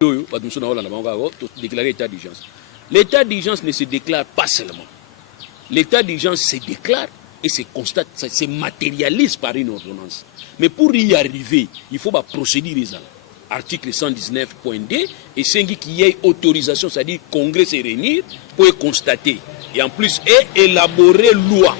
Déclarer l'état d'urgence. L'état d'urgence ne se déclare pas seulement. L'état d'urgence se déclare et se constate, ça se matérialise par une ordonnance. Mais pour y arriver, il faut procéder les article 119.2 et c'est qu'il y ait autorisation, c'est-à-dire congrès se réunir pour constater. Et en plus, élaborer loi.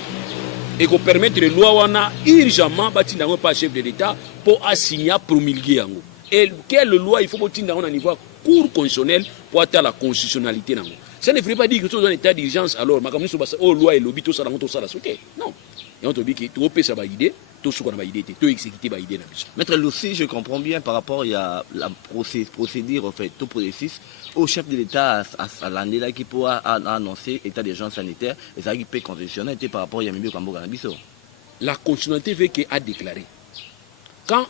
Et qu'on permettre les lois, on a urgemment bâti par chef de l'État pour assigner, promulguer. Et quelle loi il faut que tu aies un niveau cour constitutionnel pour atteindre la constitutionnalité. Ça ne ferait pas dire que tu es dans un état d'urgence, alors, ma commission, oh, loi et lobby, tout ça, tout ça, non. Et on te dit que tu as sa idée, tout ce qu'on a idée, tu as exécuté ma idée. Maître Loussi, je comprends bien par rapport à la procédure, en fait, tout processus, au chef de l'État, à l'année là, qui pourra annoncer l'état d'urgence sanitaire, et ça qui peut constitutionnel, par rapport à Yamibio Kambo Ganabiso. La constitutionnalité veut qu'il a déclaré. Quand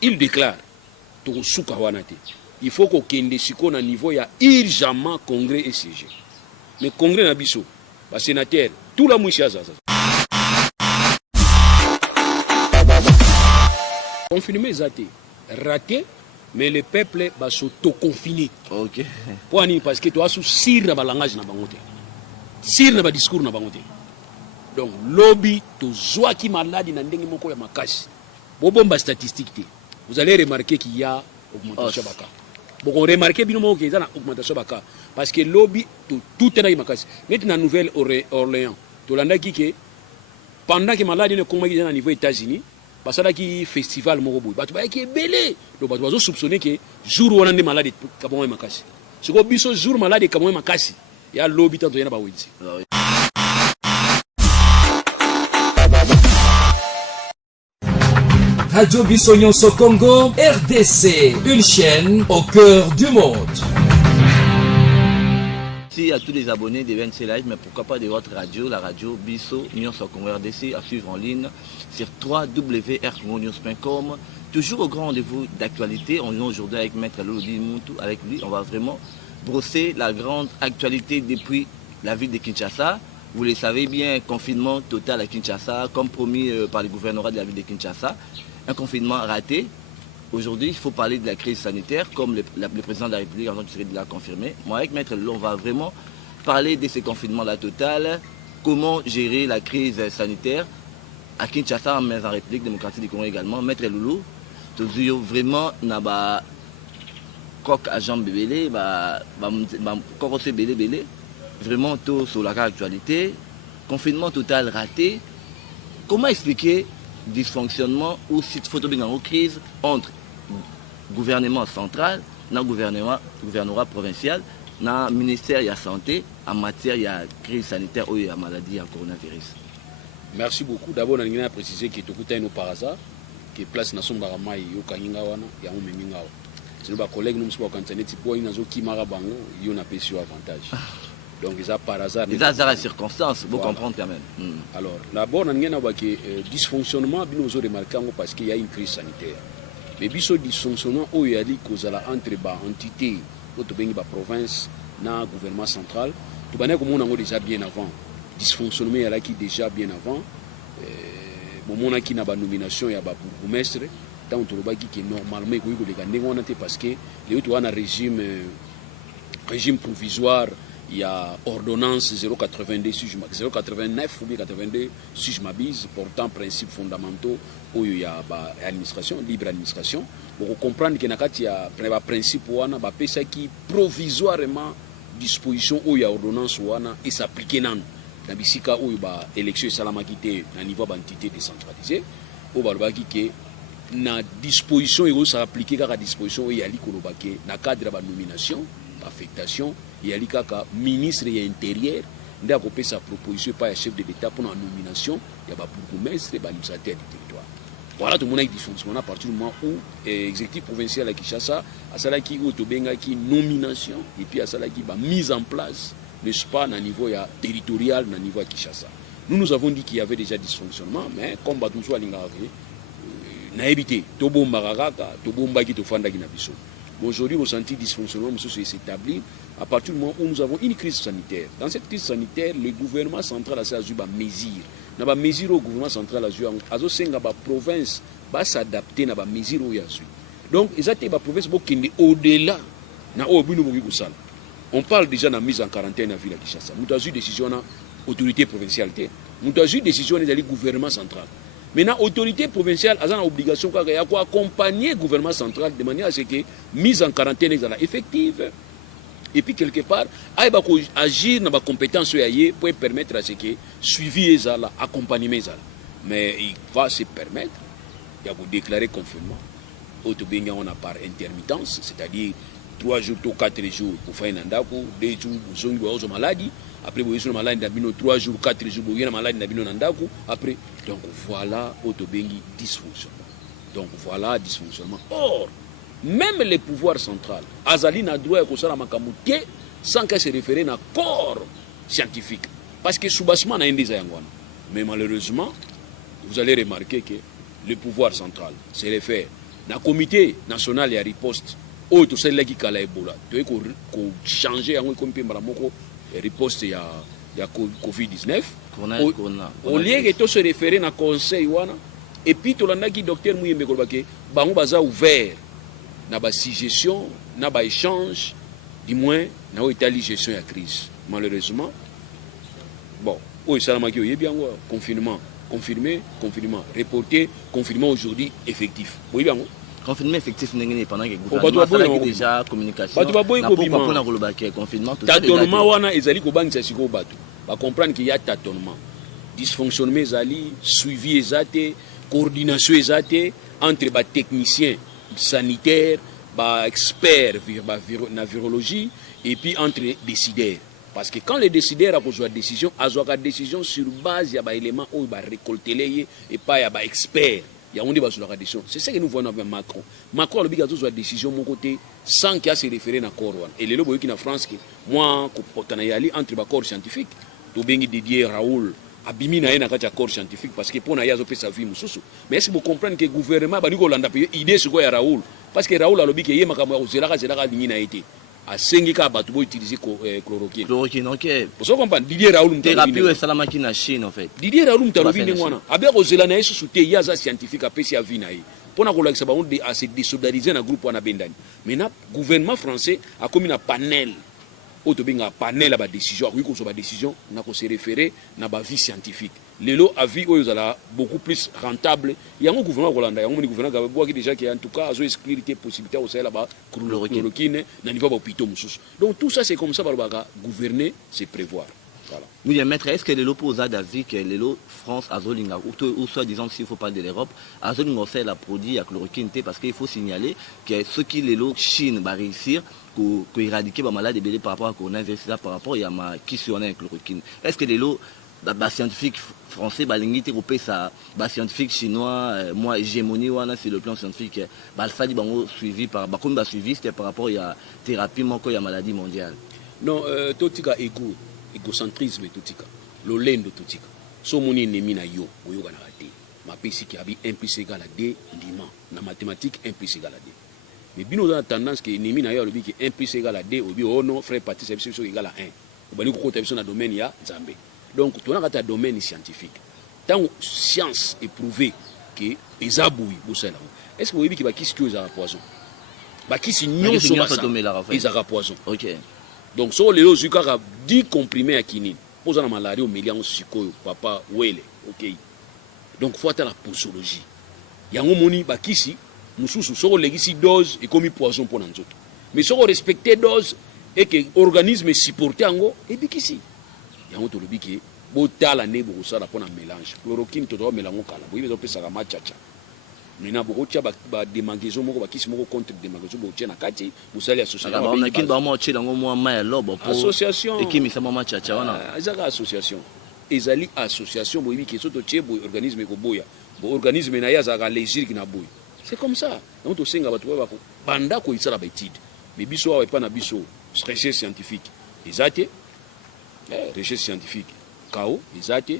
il déclare, il faut qu'au niveau, il y a urgemment congrès et siège. Mais congrès Nabiso, le sénateur, tout la mouche. Confinement est raté, mais le peuple va s'auto-confiner. Ok. Parce que tu as sous le langage, sur le discours. Donc, lobby, tu as qui malade dans le makasi. Bon, statistique. Vous allez remarquer qu'il y a augmentation de cas. Vous remarquez bien qu'il y a augmentation de cas. Parce que le lobby, tout est dans le maintenant, Nouvelle-Orléans, tout le qui pendant que malade est au niveau des États-Unis, parce que le festival est belé. Donc, vous avez soupçonné que le jour où on est malade, c'est comme un makasi. Si vous avez un jour malade, c'est comme un makasi. Il y a le lobby qui est dans le Radio Bissognon Congo, RDC, une chaîne au cœur du monde. Merci à tous les abonnés de VNC Live, mais pourquoi pas de votre radio, la radio Bissognon Congo RDC, à suivre en ligne sur www.rcongonews.com. Toujours au grand rendez-vous d'actualité. On est aujourd'hui avec Maître Lodi Moutou. Avec lui, on va vraiment brosser la grande actualité depuis la ville de Kinshasa. Vous le savez bien, confinement total à Kinshasa, comme promis par le gouvernorat de la ville de Kinshasa. Un confinement raté. Aujourd'hui, il faut parler de la crise sanitaire, comme le président de la République l'a confirmé. Moi, avec Maître Loulou, on va vraiment parler de ce confinement-là total, comment gérer la crise sanitaire à Kinshasa, mais en République démocratique du Congo également. Maître Loulou, toujours vraiment, n'a pas coq à jambes belé, coq belé, vraiment tout sur la actualité, confinement total raté. Comment expliquer dysfonctionnement ou cette photo de crise entre gouvernement central et gouvernement provincial, dans le ministère de la Santé en matière de crise sanitaire ou de maladie à coronavirus? Merci beaucoup. D'abord, on a précisé que tout est par hasard, que place na somba ramai yo kaninga wana ya umeminga. C'est nos collègues nous sommes quand on pour une qui marabango, yo na pécio avantage. Donc, ça par hasard. Les hasards et circonstances, vous comprenez quand même. Alors, d'abord, on a un dysfonctionnement, nous avons remarqué parce qu'il y a une crise sanitaire. Mais ce dysfonctionnement, il y a entre les entités, la province, le gouvernement central, tout le monde a déjà bien avant. Dysfonctionnement, il y a déjà bien avant. On a une nomination, il y a un bourgmestre. Dans le qui normalement, il y a parce que les autres ont un régime provisoire. Il y a ordonnance 089 ou 82 si je m'abuse, portant principes fondamentaux où il y a administration, libre administration. Pour comprendre qu'il y a un principe qui provisoirement disposition où il y a ordonnance et s'appliquer dans le où il y a élection salamakité à niveau d'entité décentralisée, où il y a disposition où ça appliquer à disposition où il y a dans cadre de la nomination, affectation. Il y a le ministre et intérieur qui a fait sa proposition par le chef de l'État pour la nomination. Il y a le bourgmestre et l'administrateur du territoire. Voilà tout le monde a dysfonctionnement à partir du moment où l'exécutif provincial à Kinshasa a qui nomination et puis a mise en place, n'est-ce pas, à niveau territorial, à niveau à Kinshasa. Nous avons dit qu'il y avait déjà dysfonctionnement, mais comme tout soit n'a évité. Tobo Maragaka, Tobo Mbaki, Tofanda Ginabiso. Aujourd'hui, vous sentez dysfonctionnement, monsieur, s'établit à partir du moment où nous avons une crise sanitaire. Dans cette crise sanitaire, le gouvernement central a eu des mesures. Dans les mesures au gouvernement central, la province va s'adapter à les mesures. Donc, les provinces vont au-delà na oyo bino boki kosala. On parle déjà de mise en quarantaine à ville à Kinshasa. Nous avons eu décision na autorité provinciale. Nous avons eu décision de gouvernement central. Maintenant, l'autorité provinciale a une obligation d'accompagner le gouvernement central de manière à ce que la mise en quarantaine soit effective. Et puis, quelque part, agir dans la compétence pour permettre à ce que suivi l'accompagnement. Mais il va se permettre de déclarer confinement. On a par intermittence, c'est-à-dire 3 jours, 4 jours pour faire un andako, 2 jours pour faire une maladie. Après, vous avez une maladie, 3 jours, 4 jours, vous avez une maladie, après, donc voilà, autobengi dysfonctionnement. Donc voilà, dysfonctionnement. Or, même les pouvoirs centraux, Azali n'a droit à ça sans qu'elle se réfère à un corps scientifique. Parce que sous-bassement, n'a un désir. Mais malheureusement, vous allez remarquer que le pouvoir central se réfère à un comité national de riposte. Tout celle qui a Ebola. Tu as changer la riposte il y a Covid-19. Au lieu de tout se référer à conseil et puis tout le qui docteur Mouyembe Kolbake, bango baza ouvert na ba suggestion, na ba échange, du moins na étali gestion de la crise. Malheureusement, bon, oui ça m'a dit bien confinement, confirmé, confinement, reporté, confinement aujourd'hui effectif. Oui bien. Confinement effectif pendant que le gouvernement a déjà communication. Confinement tâtonnement wana ezali ko bangisa siko bato. Ba comprendre qu'il y a tâtonnement. Dysfonctionnement ezali, suivi ezate, coordination ezate entre les techniciens sanitaires, les experts en virologie et puis entre les décideurs. Parce que quand les décideurs ont besoin de décision, ils ont une décision sur base de l'élément où ils vont récolter et pas des experts. Il y a un débat sur la décision. C'est ce que nous voyons avec Macron. Macron a besoin de décision de mon côté sans qu'il y ait se référer à un corps. Et les lois qui en France, moi, quand il y a entre les corps scientifiques, tout bien Didier Raoul, abimi na yena kati ya corps scientifique parce que pour na yazo pesa vie mususu. Mais est-ce que vous comprenez que le gouvernement ba niko landa pe idée sur ya Raoul parce que Raoul a lobi que yema kama zelaka lingi na été a sengi ka batu bo utiliser chloroquine. Chloroquine OK. Vous comprenez Didier Raoul thérapie ou salama ki na Chine en fait. Didier Raoul mtarobi ngwana. Abia ko zelana yesu sute yaza scientifique a pesa vie na yi. Pona ko lakisa ba on de se désolidariser na groupe wana bendani. Maintenant gouvernement français a comme un panel autobinga panel à la décision, oui, qu'on soit décision, n'a qu'on se référer na ba vie scientifique. Lelo avis oyozala beaucoup plus rentable. Il y a un gouvernement hollandais, il y a un gouvernement qui déjà qui en tout cas a exclu les possibilités au là-bas chloroquine na niveau hôpital mususu. Donc tout ça c'est comme ça par gouverner, c'est prévoir. Voilà. Oui, maître, est-ce que les opposants d'avis que les France azolinga ou soit disant s'il faut parler de l'Europe, azolinga fait la produit à chloroquine parce qu'il faut signaler que ceux qui les Chine va réussir pour éradiquer la maladie de par rapport à coronavirus par rapport à ma qui sur la chloroquine. Est-ce que les scientifiques français balingité européen ça scientifiques chinois moi hégémonie wana sur le plan scientifique balfa di bango suivi par comme suivi c'était par rapport à thérapie moko ya maladie mondiale. Non totika égocentrisme totika lolendo totika so moni ennemi na yo oyoka na te mapesi ki abi 1 + = 2 ndima na mathématique 1 + = 2 mais bino dans tendance que ennemi na yo lobi ki 1 + = 2 obi oh non frère Patrice c'est égal à 1 obani ko kota biso na domaine ya Nzambe donc tona kata domaine scientifique tant science est prouvé que ezaboui bosala est-ce que vous voyez ki ba kisi ki za poison ba kisi nyonso ba poison. OK. Donc, si les autres ont 10 comprimés à kinine, posant la maladie au milieu de papa, ouele, ok. Donc, il faut attendre la posologie. Il y a un moni, bakisi, nous sommes les doses et comme poison pour nous autres. Mais si on respecte la dose et que l'organisme est supporté, et puis ici, il y a un autre qui est botal à nebo ça pour un mélange. Chloroquine, tu dois mélanger au calme. Vous avez ça à chacha. Maintenant, beaucoup de démangeaisons, qui sont contre démangeaisons, beaucoup de nakati, vous allez associer. On a qu'une barre chez dans moi mail lobo. Association. Et qui me semble match chacha. Association. Ezali association, bo qui sont au tchebo organisme ko boya. Bo organisme na ya za légir qui na boya. C'est comme ça. Donc to senga batu ba ko banda ko isala ba étude. Mais biso wa pa na biso recherche scientifique. Ezate. Recherche scientifique. Kao, ezate.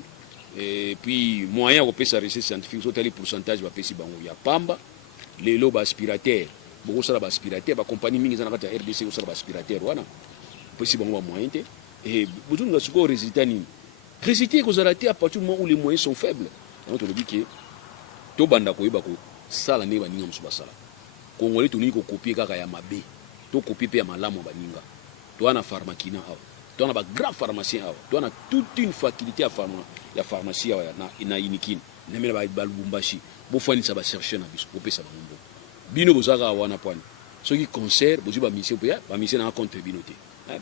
Et puis moyen de faire sa recherche scientifique sur tel pourcentage va pesi bango ya pamba les lobes aspirateurs beaucoup ça ba aspirateur ba compagnie mingi za na kata RDC ko ça ba aspirateur wana pesi bango moyen te et beaucoup nga suko résultat ni résultat ko zalaté à partir du moment où les moyens sont faibles donc on dit que to banda ko yeba ko sala ne ba ninga musuba sala congolais to ni ko copier kaka ya mabe to copie pe ya malamu baninga to ana pharmakina awa to ana ba grand pharmacien awa to ana toute une faculté ya pharmacie awa na inikini na mena ba Lubumbashi bo fani sa ba chercher na biso bo pesa ba ngombo bino bozaka wana pwani soki concert bozu ba mission pe ba mission na contre bino te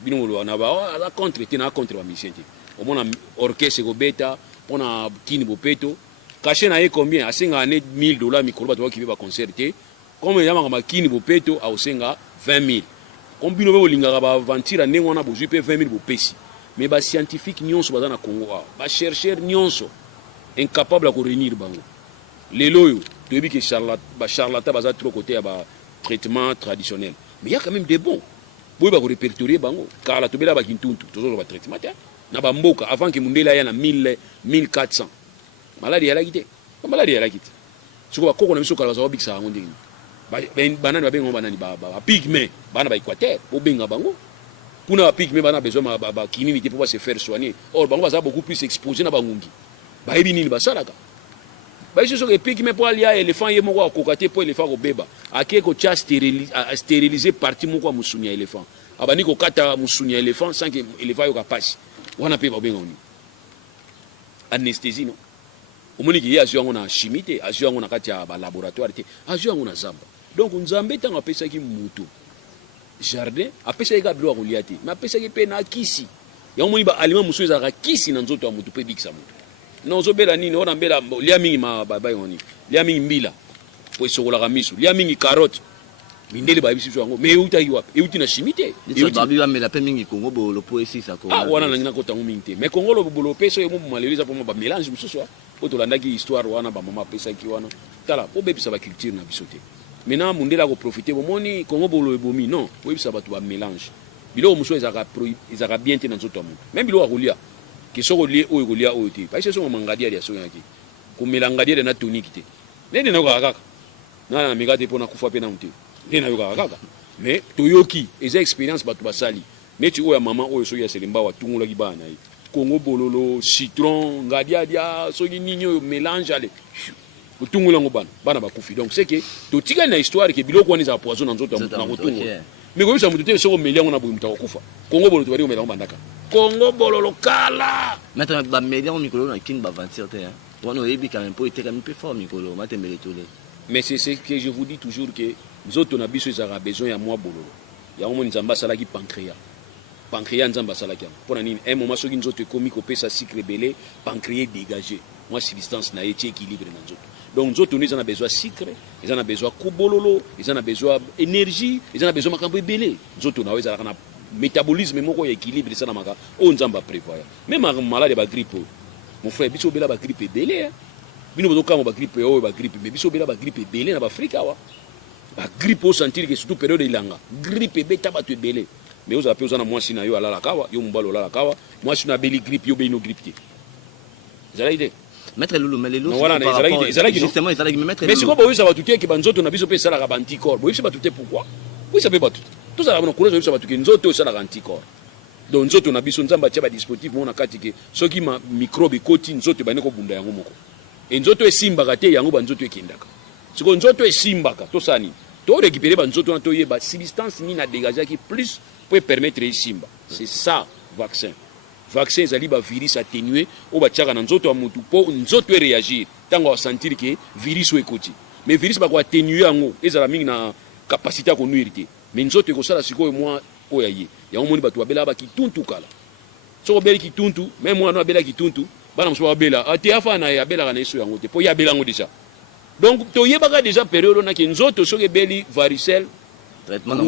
bino lo na ba la contre te na contre ba mission te au moins orchestre go beta pona kini bopeto caché na ye combien asenga ane $1000 mikolo bato ki ba concert te comme yama ma kini bopeto a osenga 20000 comme bino be lingaka ba aventure ndenge wana bozu pe 20000 bopesi mais ba scientifique nyonso baza na Congo ba chercheur nyonso incapable de réunir bango lelo yo to yebi ke charlatan baza trop côté ya ba traitement traditionnel mais il y a quand même des bons boy ba ko répertorier bango kala to bela ba kintuntu to ba traitement te na ba mboka avant que mundela ya na 1400 maladie ya la kité maladie ya la kité siko ba koko na biso kala baza bikisa ngo ndingi banani ba bengo banani ba pigme bana ba Équateur o benga bango kuna ba pigme bana besoin ba kinini te pour se faire soigner or bango baza beaucoup plus exposé na bangungi ba yebi nini basalaka ba iso so ke pigme pour aller à éléphant ye moko akokate pour éléphant ko beba akeko cha stériliser partie moko musuni ya éléphant abani ko kata musuni ya éléphant sans que éléphant yo ka passe wana pe ba benga oni anesthésie non omoni ki ya zio na chimie te azio na kati ya ba laboratoire te azio na zamba donc nzambe tanga pesa ki mutu jardin apesa ka bilo akulia te mais apesa ki pe na kisi ya omoni ba aliment musu ezaka kisi na nzoto ya mutu pe bikisa mutu non zobela nini ona mbela lia mingi ma baba yoni lia mingi mbila po sokola kamisu lia mingi carotte mindele ba bisu yango mais utaki wapi euti na chimie te babi ba mela pe mingi Congo bolo po esi sa ko wana na ngina ko tangu mingi te mais Congo lo bolo peso yo mo maleliza po ba mélange mususu po to landaki histoire wana ba mama pesa ki wana tala po bebisa ba culture na biso te maintenant mundela ko profiter bomoni Congo bolo ebomi non po bebisa ba to ba mélange bilo muso ezaka bien te na nzoto amu même bilo akolia ki soko lie oyo kolia oyo te pa iso mangadia ya so yaki ko melangadia na tonique te nene na ko kaka na migate pona kufa pe na mte nene na ko kaka mais toyoki eza expérience batu basali mais tu oya mama oyo so ya selemba wa tungula ki bana yi Congo bololo citron ngadia dia so ki ninyo mélange ale utungula ngo bana bakufi donc c'est que to tika na histoire ke biloko wani za poison na nzoto na kutungula mais ko bisa mutu te soko melia ngona boyimta kufa Congo bololo to bari omela ngandaka Congo bololo kala maintenant ba media on mikolo na kin ba aventure te on o ebi quand même pour être quand même plus fort mikolo matembele tole mais c'est ce que je vous dis toujours que nzoto na biso ezaka besoin ya mwa bololo ya omoni nzamba sala ki pancréas nzamba sala ki pour nini un moment soki nzoto ekomi ko pesa sucre belé pancréas dégagé moi substance na eti équilibre na nzoto donc nzoto nous en a besoin sucre ils en a besoin kubololo ils en a besoin énergie ils en a besoin makambo belé nzoto na weza kana métabolisme moko ya équilibre ça na maka o nzamba prévoya même malade ba grippe mon frère biso bela ba grippe belé bino bozoka mo ba grippe o ba grippe mais biso bela ba grippe belé na ba Afrika wa ba grippe au sentir que surtout période ilanga grippe beta ba tu belé mais vous appelez na mwasi na yo alala kawa yo mbalo alala kawa mwasi na beli grippe yo beno grippe te zala ide Maître Loulou mais les loups justement ils allaient me mettre mais c'est quoi boyo ça va tout que banzoto na biso pe sala ka anticorps boyo ça va tout pourquoi oui ça peut pas tout ça na courage ça va tout que nzoto sala ka anticorps donc nzoto na biso nzamba tia ba dispositif mona kati ke soki ma microbe koti nzoto ba ne ko bunda yango moko et nzoto esimbaka te yango ba nzoto ekendaka siko nzoto esimbaka to sani to récupérer ba nzoto na to yeba substance ni na dégager qui plus pour permettre esimba c'est ça vaccin ezali ba virus atténué o ba tiaka na nzoto ya mutu po nzoto réagir tango a sentir que virus o ekoti mais virus ba ko atténuer yango ezala mingi na capacité à nuire te mais nzoto ekosala sikoyo mwa oya ye ya omoni bato babela ba kituntu kala soko beli kituntu même moi no abela kituntu bana mso babela ate afa na ya bela kana iso yango te po ya bela ngo déjà donc to yebaka déjà période na ke nzoto soke beli varicelle traitement na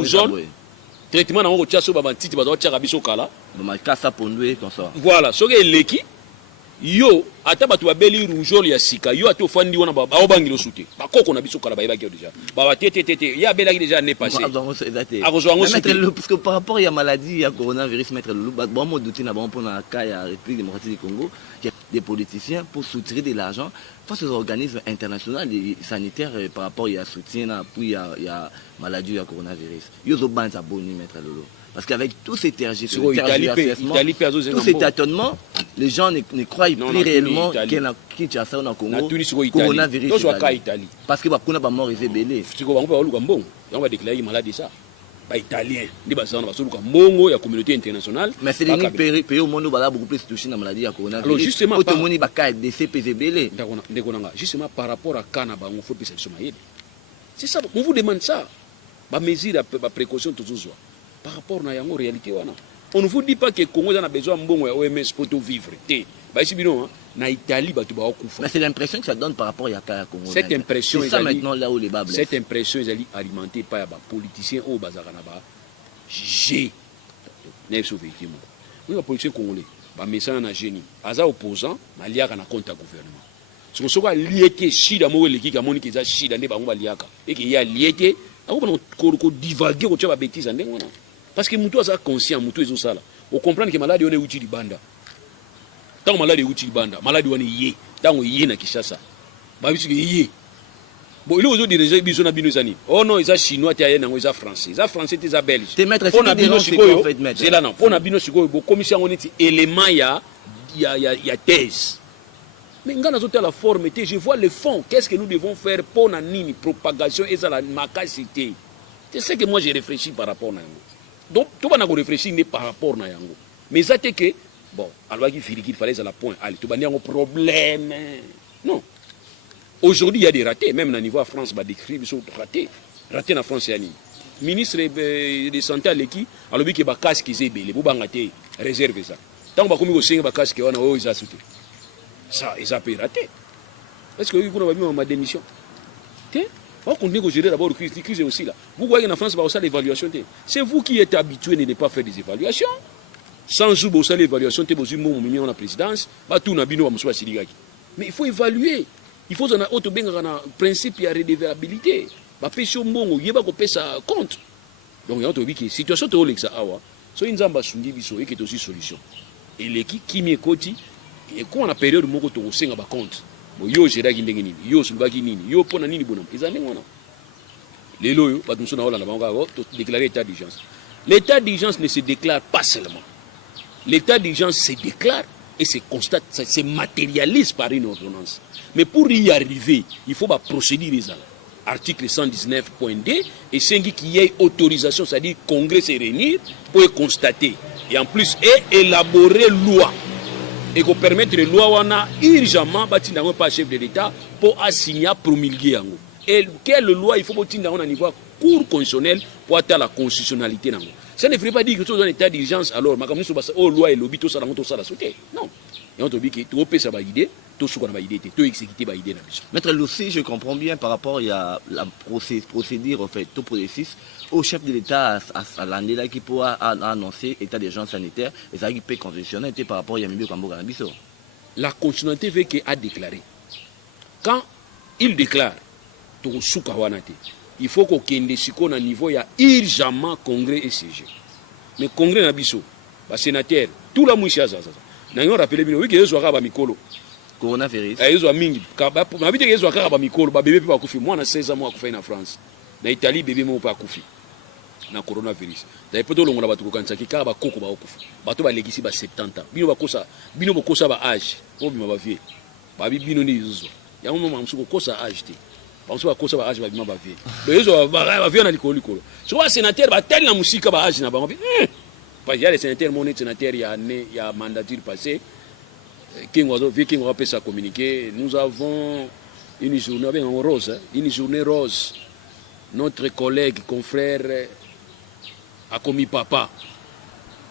traitement na ngo tchaso ba bantiti bazo tchaka biso kala ba kasa pondwe comme ça voilà soke leki yo ata bato babeli rougeole ya sika yo ata ofandi wana ba obangilo sute ba koko na biso kala ba yebaki déjà ba tete ya belaki déjà n'est passé parce que par rapport à maladie ya coronavirus Maître Loulou bon mo douter na bon pour na cas ya République démocratique du Congo il y a des politiciens pour soutirer de l'argent face aux organismes internationaux et sanitaires par rapport à soutien puis il y a maladie ya coronavirus yo zo banza boni Maître Loulou parce qu'avec tous ces tergiversements, tous ces tâtonnements, les gens ne croient plus réellement qu'il y a Kinshasa ou Congo, coronavirus. Parce que nous avons mort et belé. On va déclarer maladie ça. ba italien ndi bazana basoluka mbongo ya communauté internationale. Mais c'est les pays au monde va beaucoup plus toucher la maladie à coronavirus. Alors justement tout le monde va cas décès PZBL. Ndeko justement par rapport à kana bango faut pesa biso mayele. C'est ça, on vous demande ça. Ba mesure ba précaution toujours par rapport na yango réalité wana. On ne vous dit pas que Congo a besoin mbongo ya OMS pour tout vivre. Ba ici bino na Italie ba tu ba okufa. Mais c'est l'impression que ça donne par rapport à Congo. Cette impression c'est ça maintenant là où les bas blessent. Cette impression est alimentée par les politiciens au bazaka na ba G. N'est sauvé qui moi. Nous les politiciens congolais ba messana na génie. Aza opposant na liaka na compte gouvernement. Ce que soit lié que shida mo le kika moni kiza shida ne ba ngwa liaka. Et que ya lié que ako ko divaguer ko tcha ba bêtise ndengo na. Parce que mutu aza conscient mutu ezo sala. On comprend que maladie on est outil du banda. Tant maladie outil du banda, maladie on est yé. Tant yé na Kinshasa. Ba bisu yé. Bon, il aujourd'hui déjà biso na bino zani. Oh non, ils sont chinois tia na ils sont français. Ils sont français, ils sont belges. Te mettre c'est bino sikoyo. C'est là non. Pour na bino sikoyo, bo commission on est élément ya thèse. Mais ngana zote la forme, je vois le fond. Qu'est-ce que nous devons faire pour na nini propagation et ça la macacité. C'est ce que moi j'ai réfléchi par rapport à yango. Donc tout va na réfléchir n'est par rapport à yango. Mais ça c'est que bon, alors qu'il fallait à la point, allez, tout va un problème. Non. Aujourd'hui, il y a des ratés, même au niveau de France, bah décrire ils sont ratés. Ratés en France, c'est ministre de santé à l'équipe, alors qu'il y a des casques qui sont belés, vous avez réservé ça. Tant que vous avez des casques qui ont été sautés. Ça, ils ont été raté. Est-ce que vous avez mis ma démission? On continue de gérer d'abord la crise aussi là. Vous voyez en France, il y a l'évaluation. C'est vous qui êtes habitués de ne pas faire des évaluations. Sans jour, vous avez l'évaluation, vous avez mis la présidence, mais il faut évaluer. Il faut un autre principe de redevabilité. Il faut que compte. Donc, il y a une situation qui est une solution. Et l'équipe qui m'est côté, et quand on a période où on a compte, yo géré qui ndengeni yo sulbaki nini yo pona nini bonam ezane ngona lelo yo batumso na hola na bango déclarer état d'urgence. L'état d'urgence ne se déclare pas seulement. L'état d'urgence se déclare et se constate, ça se matérialise par une ordonnance. Mais pour y arriver, il faut procéder les article 119.2 et c'est qu'il y ait autorisation, c'est-à-dire congrès se réunir pour constater et en plus élaborer loi. Et qu'on permette les lois urgemment par chef de l'État pour assigner, promulguer. Et quelle loi il faut que au niveau cour constitutionnel pour atteindre la constitutionnalité. Ça ne veut pas dire que tout dans l'état d'urgence, alors, ma comme nous loi et lobby, tout ça, la sauter. Non. Et on te dit que tout peut ça idée, tout ce qu'on a idée, tout exécuter idée. Maître Loussi, je comprends bien par rapport à la procédure, en fait, tout processus, au chef de l'État, à l'année là qui pourra annoncer état d'urgence sanitaire, et ça qui peut constitutionnel par rapport à Yamibio Kambo Ganabiso. La constitutionnalité veut qu'il a déclaré. Quand il déclare, tout soukawanate, il faut qu'on ait un niveau, il y a urgemment congrès et CG. Mais congrès Nabiso, le sénateur, tout la mouchia, ça. Nous rappelé oui que soit ba mikolo coronavirus ezo mingi ma bité ezo ka ba mikolo ba bébé pa kufi moi na 16 ans moi kufa na France na Italie bébé mo pa kufi na coronavirus da ipoto longola batu ko kanisa ki ka ba koko ba kufa bato ba legisi ba 70 ans bino bokosa ba âge o bima ba vie ba bino ni yuzo ya mo mamsu ko kosa âge te ba musu ba kosa ba âge ba bima ba vie ezo ba vie na likolo so ba sénateur ba tel na musika ba âge na ba parce qu'il y a les sénateurs, mon sénateur, il y a mandature passé. King va peut communiquer. Nous avons une journée rose. Une journée rose. Notre collègue, confrère, a commis papa.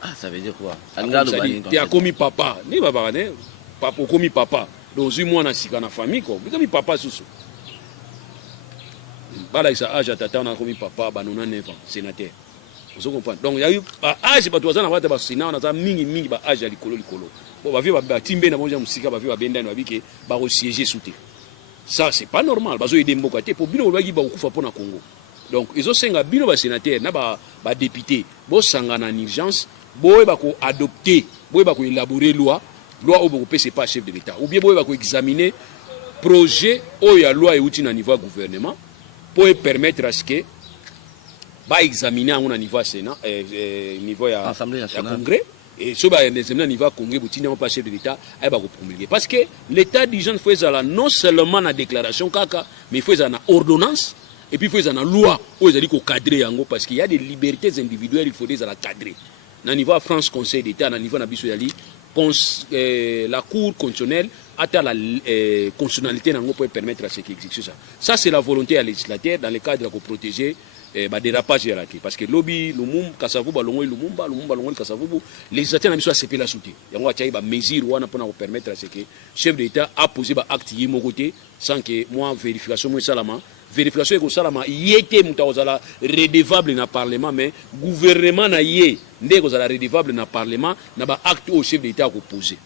Ah, ça veut dire quoi? Tu as commis papa. Ni papa, papa commis papa. Donc, moi, on a une famille. Vous avez papa sous. Voilà, il s'agit de tata, on a commis papa, on a 9 ans, sénateur. Vous comprenez? Donc il y a eu âge ba toza na wata ba sina na za mingi ba âge likolo. Bon ba vie ba timbe na bonja musika ba vie ba benda na bike ba ko siéger souté. Ça c'est pas normal. Ba zo aider mboka te pour bino ba gi ba kufa pona Congo. Donc ils ont senga bino ba sénateur na ba député bo sanga na urgence bo ba ko adopter bo ba ko élaborer loi au bo ko pas chef de l'État ou bien bo ba ko examiner projet o ya loi et outil na niveau gouvernement pour permettre à ce que va examiner à un niveau Sénat, niveau à l'Assemblée nationale, Congrès, et ce va examiner niveau Congrès, vous tenez pas chef de l'État, elle va vous promulguer. Parce que l'État d'urgence fait ça non seulement la déclaration, mais il fait ça en ordonnance, et puis il faut une loi où ils allaient cadrer yango parce qu'il y a des libertés individuelles, il faut les cadrer. Na niveau France Conseil d'État, na niveau na biso yali la Cour constitutionnelle a la constitutionnalité pour permettre à ce qui existe ça. Ça c'est la volonté à législateur dans le cadre de protéger dérapage parce que lobby lumum kasavuba longoi lumumba longoi kasavubu législateur na biso a sepé la souté. Yango atia ba mesure wana pour permettre à ce que chef d'État a posé ba acte yimo côté sans que moi vérification moi salama vérification ko salama yete mutawazala redevable na parlement mais gouvernement na yé ndeko zala redevable na parlement na ba acte au chef d'État ko poser.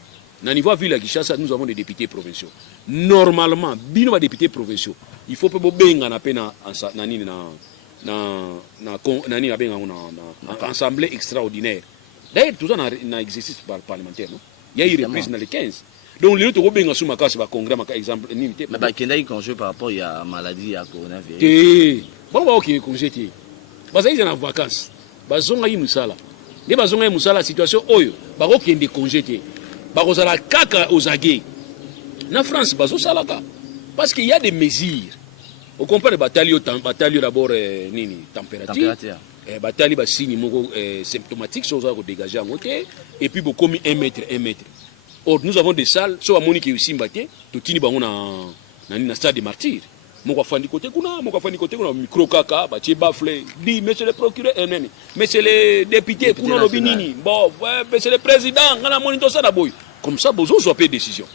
Na niveau ville à Kinshasa nous avons des députés provinciaux. Normalement bino ba députés provinciaux il faut peu benga na pena na nini na assemblée extraordinaire. D'ailleurs tout ça na exercice parlementaire non. Il y a eu reprise dans les 15. Donc les autres benga sous ma casse ba congrès ma exemple ni mais ba kenda yi congé par rapport à maladie à coronavirus. Bon ba OK congé ti. Ba ça ils en vacances. Ba zonga yi musala. Les ba zonga yi musala situation oyo ba ko kende congé ti. Ba ko sala kaka ozage. Na France ba zo sala ka. Parce qu'il y a des mesures. Au compare bataille d'abord nini température. Bataille ba signe moko symptomatique so za ko dégager en côté et puis beaucoup 1 mètre. Or nous avons des salles so amoni ki usimbate to tini bango na stade des martyrs. Moko fandi côté kuna micro kaka ba tie bafle dit monsieur le procureur monsieur le député kuna lobi nini bon monsieur le président ngana moni to ça da boy comme ça bozo so pe décision.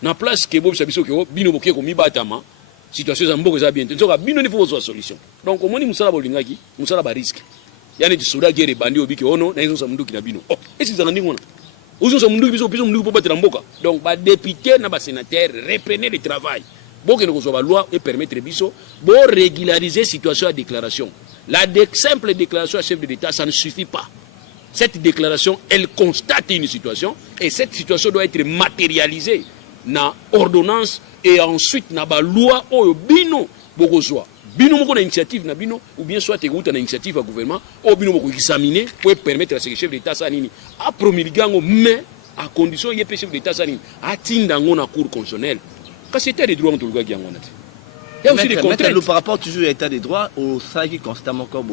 Na place ke bo biso ke bino boké ko mibatama situation za mboko za bien nzoka bino ni faut zo solution. Donc omoni musala bolingaki musala ba risque. Yani di soda guerre bandi obiki ono na izo sa munduki na bino. Esi za ndingo na Ozo sa munduki biso munduki po batela mboka. Donc ba député na ba sénateur reprenez le travail. Boke ne ko ba loi et permettre biso bo régulariser situation à déclaration. La simple déclaration à chef de l'État ça ne suffit pas. Cette déclaration elle constate une situation et cette situation doit être matérialisée na ordonnance et ensuite na ba loi oyo bino bokozwa. Bino moko na initiative na bino ou bien soit écoute na initiative à gouvernement ou bino moko examiner pour permettre à ce chef d'État ça nini a promulguer mais à condition yé chef d'État ça nini atinda ngo na cour constitutionnelle parce que c'était des droits ontologa qui ngona. Il y a aussi des contraintes. Le par rapport toujours à l'état des droits au sein qui constamment comme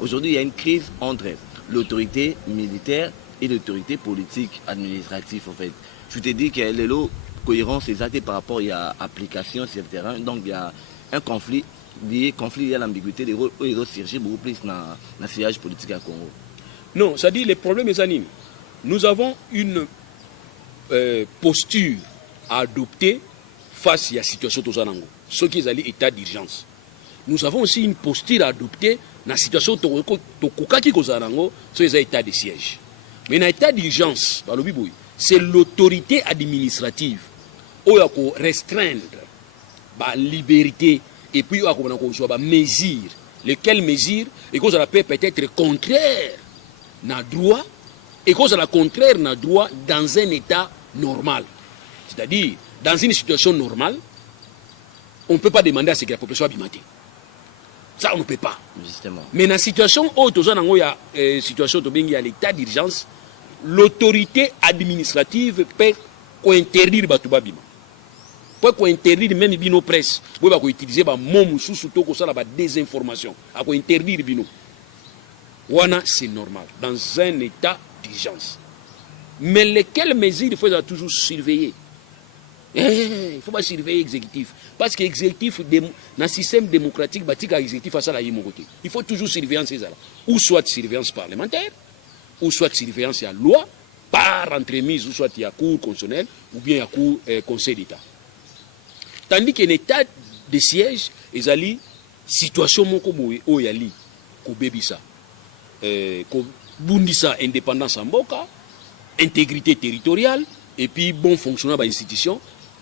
aujourd'hui il y a une crise entre l'autorité militaire et l'autorité politique administrative en fait. Je te dis que les lots cohérence exacte par rapport à l'application sur le terrain donc il y a un conflit lié à l'ambiguïté des rôles et ils surgit beaucoup plus dans le sillage politique à Congo. Non, ça dit les problèmes est anime. Nous avons une posture à adopter face à la situation de Zanango, ce qui est l'état d'urgence. Nous avons aussi une posture à adopter dans la situation de Kokaki Kozanango, ce qui est l'état de siège. Mais dans l'état d'urgence, c'est l'autorité administrative où il faut restreindre la liberté et puis il y a mesures. Lesquelles mesures et cause la paix peut être contraire na droit et cause la contraire na droit dans un état normal. C'est-à-dire, dans une situation normale, on ne peut pas demander à ce que la population soit bimatée. Ça, on ne peut pas. Justement. Mais dans la situation où il y a situation il y a l'état d'urgence, l'autorité administrative peut interdire Batouba Bima. Peut interdire même Bino Presse. Peut utiliser des mots sous la désinformation. Peut interdire Bino. Wana, c'est normal. Dans un état d'urgence. Mais lesquelles mesures il faut toujours surveiller? Il ne faut pas surveiller l'exécutif. Parce que l'exécutif, dans le système démocratique, il faut toujours surveiller ces là. Ou soit surveillance parlementaire, ou soit surveillance à la loi, par entremise, ou soit il y a cour constitutionnelle, ou bien il y a cour conseil d'État. Tandis qu'un état de siège, il y a une situation où il y a Kobebisa, Bundisa, indépendance en Boka, intégrité territoriale, et puis bon fonctionnement de l'institution,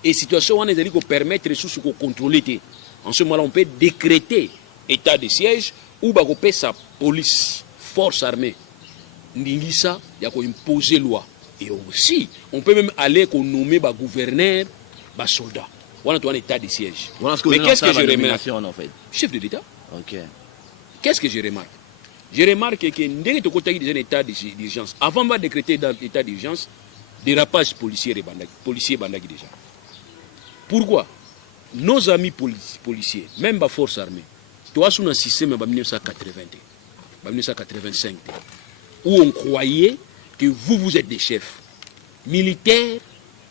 et situation où il faut permettre les choses de contrôler. En ce moment-là, on peut décréter état de siège, ou on peut sa police, force armée. Ndingisa, il y a imposer loi. Et aussi, on peut même aller nommer le gouverneur, le soldat. On a un état de siège. Mais qu'est-ce que je remarque en fait? Chef de l'État. Ok. Qu'est-ce que je remarque? Je remarque que dès que tu as un état d'urgence, avant de décréter l'état d'urgence, dérapage policier bandagi déjà. Pourquoi? Nos amis policiers, même la force armée, toi sous un système en 1985 où on croyait que vous êtes des chefs militaires,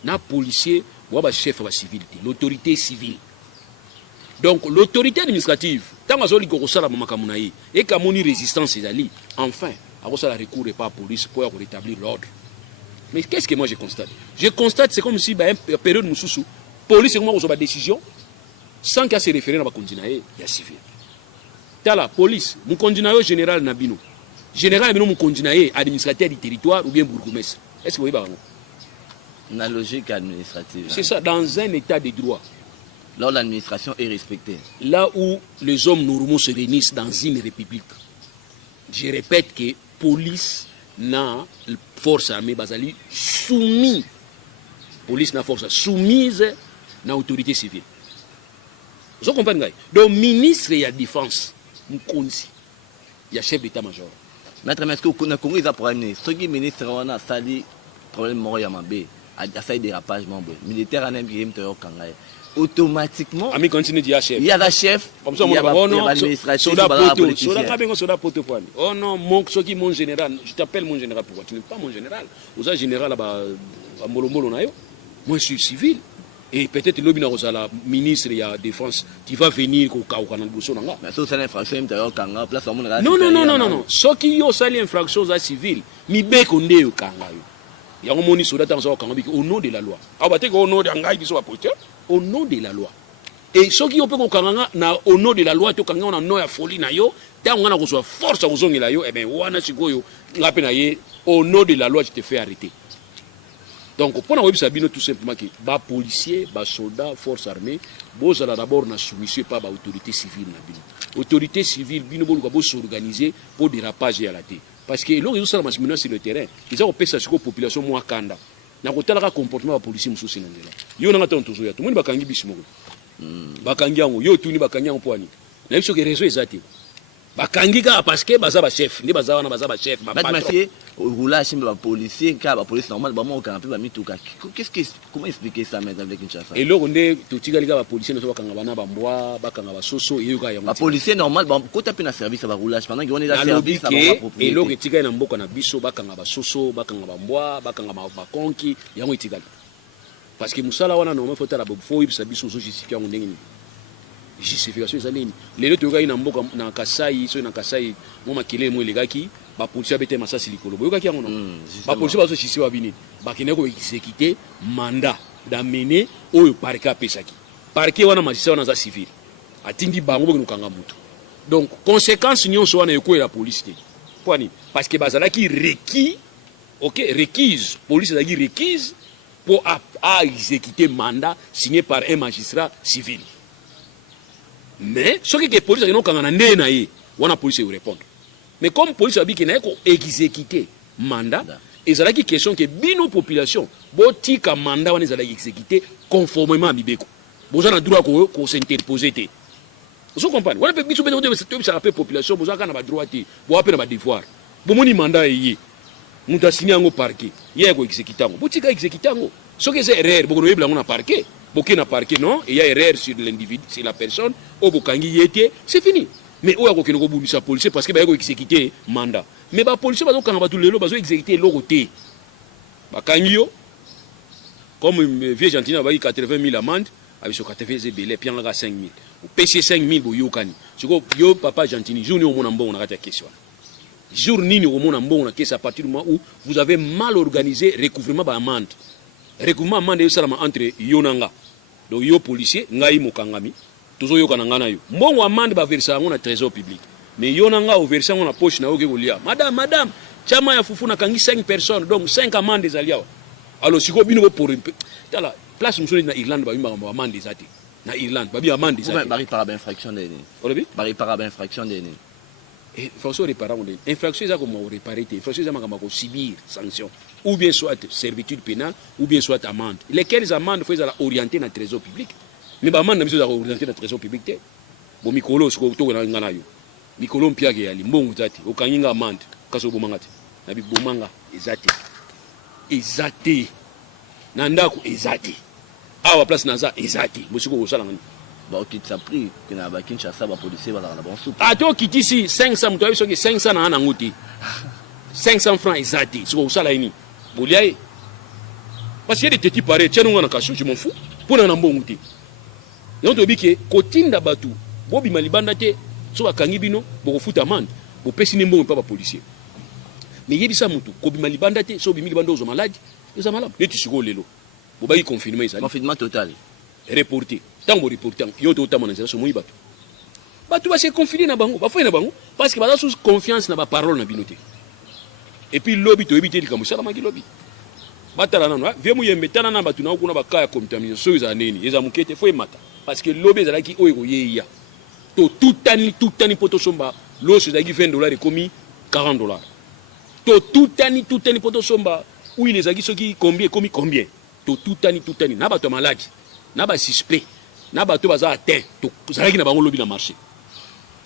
na policiers, ou chef civil, l'autorité civile. Donc l'autorité administrative, tant que vous avez et que vous résistance, enfin, vous avez recours pas à la police pour rétablir l'ordre. Mais qu'est-ce que moi je constate? Je constate, c'est comme si, une période où la police a une décision, sans qu'elle se réfère à la continuer, il y a civil. La police, mon continuer général Nabino. Général Nabino, mon continuer administrateur du territoire ou bien bourgmestre. Est-ce que vous voyez? La logique administrative. C'est ça, dans un état de droit. Là où l'administration est respectée. Là où les hommes normaux se réunissent dans une république. Je répète que police n'a force armée basali soumise. Police n'a force soumise à l'autorité civile. Vous comprenez? Donc, ministre et la défense, il y a chef d'état-major. Maître, est-ce que vous connaissez le problème? Ce qui est ministre, on a sali problème mort yamabé. Il y a des rapages militaires en qui automatiquement il y a la chef, il y a l'administration. Oh non, mon général, je t'appelle mon général, pourquoi tu n'es pas mon général? Vous êtes général à Molomolo. Moi je suis civil. Et peut-être la ministre de la Défense qui va venir au Canada. Mais ça, c'est l'infraction. Non. Ce qui est une infraction civile, mais bien qu'on est au Canada. Il y a un moni soldat au nom de la loi. Au nom de la loi. Et ce qui est au Canada, au nom de la loi, on a une folie, on a une force aux zones, et bien, au nom de la loi, je te fais arrêter. Donc, pour nous dire tout simplement que les policiers, les soldats, forces armées, ils sont d'abord soumis par l'autorité civile. L'autorité civile, ils doivent s'organiser pour des rapages à la tête. Parce que lorsqu'ils sont sur le terrain, ils ont fait ça sur la population moins kanda. Ils ont un comportement de la police. Ils ont un tout le monde a kangi bismo. Bakangiango, yo tuni bakangiango poani. Na biso ke réseau ezati. Bakangika parce que baza ba chef, ni baza wana baza ba chef, ba patron. Mais roulage ba policier, ka ba police normal ba mo ka ba mituka. Comment expliquer ça maintenant avec Kinshasa? Et là on est tout tigalika ba policier no bakanga bana ba mbwa, bakanga ba soso yeyoka yango. Ba policier normal ba ko taper na service ba roulage pendant qu'on est dans service ça ba propriété. Et là que tiga na mboka na biso bakanga ba soso, bakanga ba mbwa, bakanga ba konki, yango tigali. Parce que musala wana normalement faut tala faut ibisa biso zo justifier on ndenge ni. Justification ezaleni. Lelo to yoka na mboka na Kasai, so na Kasai, mo makele mo elegaki, ba policier bete masasi likolo. Boyoka ki yango non. Ba policier ba so chisi wa bini. Ba kine ko exécuter mandat d'amener oyo parquet apesaki. Parquet wana magistrat wana za civil. Atindi bango bo kanga mutu. Donc conséquence nyonso wana yeko la police. Pourquoi? Parce que bazalaki requis, OK, requise, police ezalaki requise pour à exécuter mandat signé par un magistrat civil. Mais ce qui est police, c'est que la police répond. Mais comme la police a dit qu'il n'a pas exécuté mandat, et c'est la question que bino population, si le mandat est exécuté conformément à Bibeko, vous avez le droit de s'interposer. Vous comprenez? Vous avez la population, vous avez le droit de le devoir. Vous avez le mandat, vous avez signé un parquet, vous avez exécuté. Vous avez exécuté. Ce qui est erreur, vous avez un parquet. Beaucoup na parquet non, il y a erreur sur l'individu, sur la personne, au bokangi yete, c'est fini. Mais où est-ce que nous avons police parce que va exécuter mandat. Mais ba police va donc quand va tout le long, va exécuter l'autorité. Ba kangio comme vieux gentil va 80 000 amende, avec ce 80 000 belé puis on a 5 000. Ou PC 5 000 bo yokani. Siko yo papa gentil, jour ni au mon ambon on a ta question. Jour ni au mon ambon on a question à partir du moment où vous avez mal organisé recouvrement ba amende. Recouvrement amende seulement entre yonanga. Donc yo policier ngai mokangami toujours yo kananga na yo mbongo amande ba verser ngo na trésor public mais yo nanga o verser ngo na poche na yo ke kolia madame chama ya fufu na kangi 5 personnes donc 5 amendes zaliao alors siko bino pour tala place musoni na Irlande ba bima amande zati na Irlande ba bi amande zati bari par infraction de ni olebi bari par infraction de ni et faut réparer on infraction ça comme réparer infraction ça makama ko subir sanction ou bien soit servitude pénale ou bien soit amende lesquelles amendes faut ça orienter dans le trésor public mais ba amende na biso za orienter dans le trésor public te bo mikolo siko to na ngana yo mikolo mpia ke yali mbongo tati okanginga amende kaso bomanga te na bi bomanga ezate na ndako ezate awa place naza ezate mosiko ko sala ngani Bon, qui t'a pris, que n'a pas Kinshasa, va policier, va dans la bonne soupe. Ah, toi qui ici 500, tu as vu ce que 500 n'a pas 500 francs exacts, c'est pour ça là, il y parce qu'il y a des petits pareils, tiens, on a un cachot, je m'en fous. Pour un bon outil. Donc, tu dis que, côté d'Abatou, Bobi Malibandate, soit à Kangibino, pour foutre amende, pour pessiner mon papa policier. Mais il y a des gens qui ont Malibandate, soit Bimilibando aux malades, ils sont malades. Les tissus lelo. Vous voyez confinement, ça. Confinement total. Reporté. Tant que reporté, il y a autant de gens qui sont Batou va se confiner na bango, va faire na bango, parce que va sous confiance na ba parole na binoté. Et puis lobby to éviter comme ça la magi lobby. Batala nana, viens mouiller metana na batu na kuna ba kaya contamination za nini, eza mukete fo mata. Parce que lobby ezalaki oyo yeya. To tout tani poto somba, l'eau c'est $20 et commis $40. To tout tani poto somba, où il les a qui combien commis combien. To tout tani na bato malade, na ba suspect, na bato baza atteint, to zalaki na bango lobby na marché.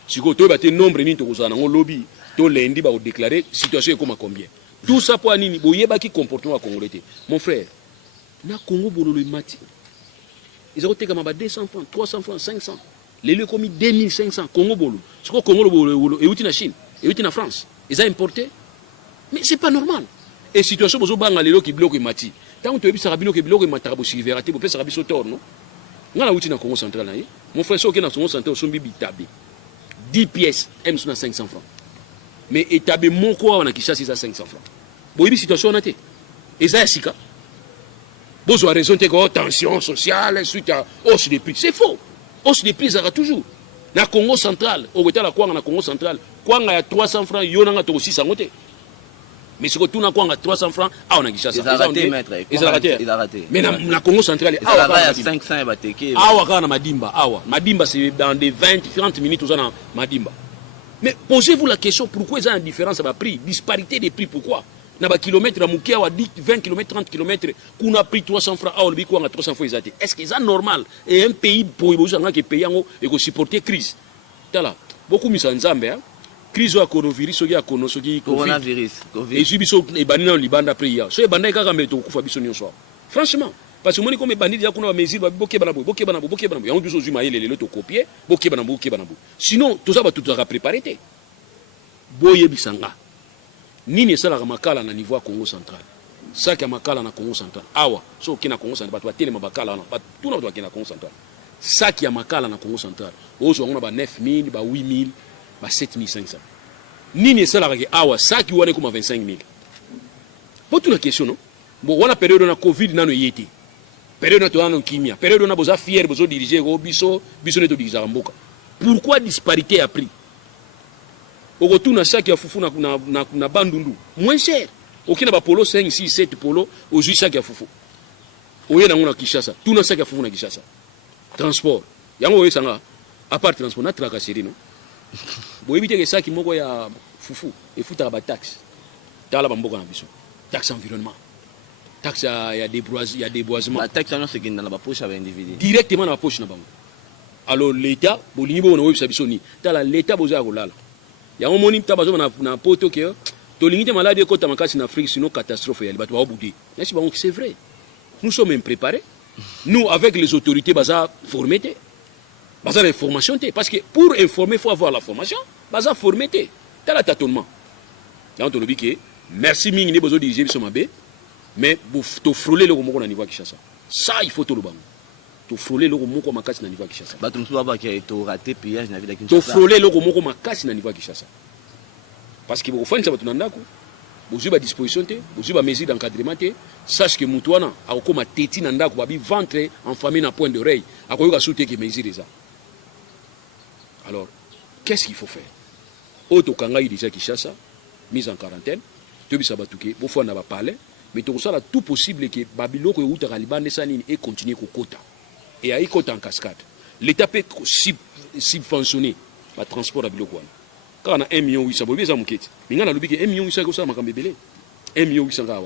Si vous avez un nombre de lobby, to lundi ba déclarer situation comme combien. Tout ça pour nini boyeba qui comportement congolais. Mon frère, na Congo bololo mati. Ils ont été comme 200 francs, 300 francs, 500. Les lieux commis 2500 Congo bolo. Ce que Congo bolo et na Chine, et na France. Ils ont importé. Mais c'est pas normal. Et situation bozo banga lelo qui bloque mati. Tant que tu as bino qui bloque mati bo silverate, bo pesa biso tor non. Ngala uti na Congo central na ye. Mon frère so ke na Congo central so mbi tabe. 10 pièces, M sont à 500 francs. Mais établir mon quoi on a qui chasse à 500 francs. Bon, il y a une situation à et ça, c'est vous avez raison de tension sociale suite à hausse des prix. C'est faux. Hausse des prix, ça va toujours. Dans le Congo central, au Rwanda, dans le Congo central, quand il y a 300 francs, il y en a aussi 600 francs. Mais c'est que tout le monde a 300 francs, on a qui chasse. Ils ont raté, maître. Ils ont raté. Mais dans le Congo central, il y a 500 et bateke. Madimba, c'est dans des 20-30 minutes, vous avez Madimba. Mais posez-vous la question, pourquoi il y a une différence à prix, disparité des prix, pourquoi? Dans les kilomètres, à 20 km, 30 km, qu'on a pris 300 francs, on a 300 francs. Est-ce que c'est normal? Et un pays, pour les pays, il faut supporter la crise. Beaucoup de gens ont crise au coronavirus, coronavirus. Et si vous avez banni Liban après hier, si vous avez banni franchement, parce que moi, comme banni, il y a des mesures, il y a des choses qui sont copiées, sinon, tout ça va tout préparer. Boye Bisanga. Nini sala makala na niveau Congo central. Ça qui makala na Congo central. Awa, so ki na Congo central, ba tele makala na ba tout na to na Congo central. Ça qui makala na Congo central. Ozo on ba 9000, ba 8000, ba 7500. Nini sala ki awa, ça qui wane comme 25000. Pour toute la question non. Bon, on a période na Covid na no yeti. Période na to na kimia, période na boza fier, bozo diriger go biso ne to diriger mboka. Pourquoi disparité à prix? Au retour na sac ya fufu na bandundu moins cher okina ba polo 5 6 7 polo au jus sac ya fufu oye na ngona Kinshasa tout na sac ya fufu na Kinshasa transport yango oye sanga à part transport na tracasserie non bo éviter que sac moko ya fufu et futa ba taxe tala ba mboka na biso taxe environnement taxe ya déboisement la taxe non c'est que dans la poche avec individu directement dans la poche na bango alors l'état bolingi bo na webisa biso ni tala l'état boza ko lala. Il y a un moment où na poto que to malade ko ta makasi na Afrique sinon catastrophe ya libatu ba boudi. C'est vrai. Nous sommes impréparés. Nous avec les autorités baza formés baza l'information parce que pour informer il faut avoir la formation, baza formé t'as la tâtonnement. Dans to lobby merci mingi ne bezo diriger biso mabe mais to frôler le moko na niveau Kinshasa. Ça il faut to le bango. To frôler le moko makasi na niveau Kinshasa. Bato msuba ba ki to raté pillage na ville Kinshasa. To frôler le moko makasi na niveau Kinshasa. Parce que vous faites ça bato ndako. Vous avez disposition té, vous avez mesure d'encadrement té, sache que mutuana a comme teti na ndako babi ventre enfamé na point d'oreille, a ko yoka souté que mesure ça. Alors, qu'est-ce qu'il faut faire? Auto kanga déjà Kinshasa, mise en quarantaine, to bisa batuke, bo fo na ba parler, mais to ça tout possible que babiloko e uta Liban sanini et continuer ko kota. Et à y côté en cascade. L'État peut subventionner le transport à Biloko. Quand on a 1,8 million, ça veut dire que mais on a 1,8 million, ça va comme bébé. 1,8 million, ça va.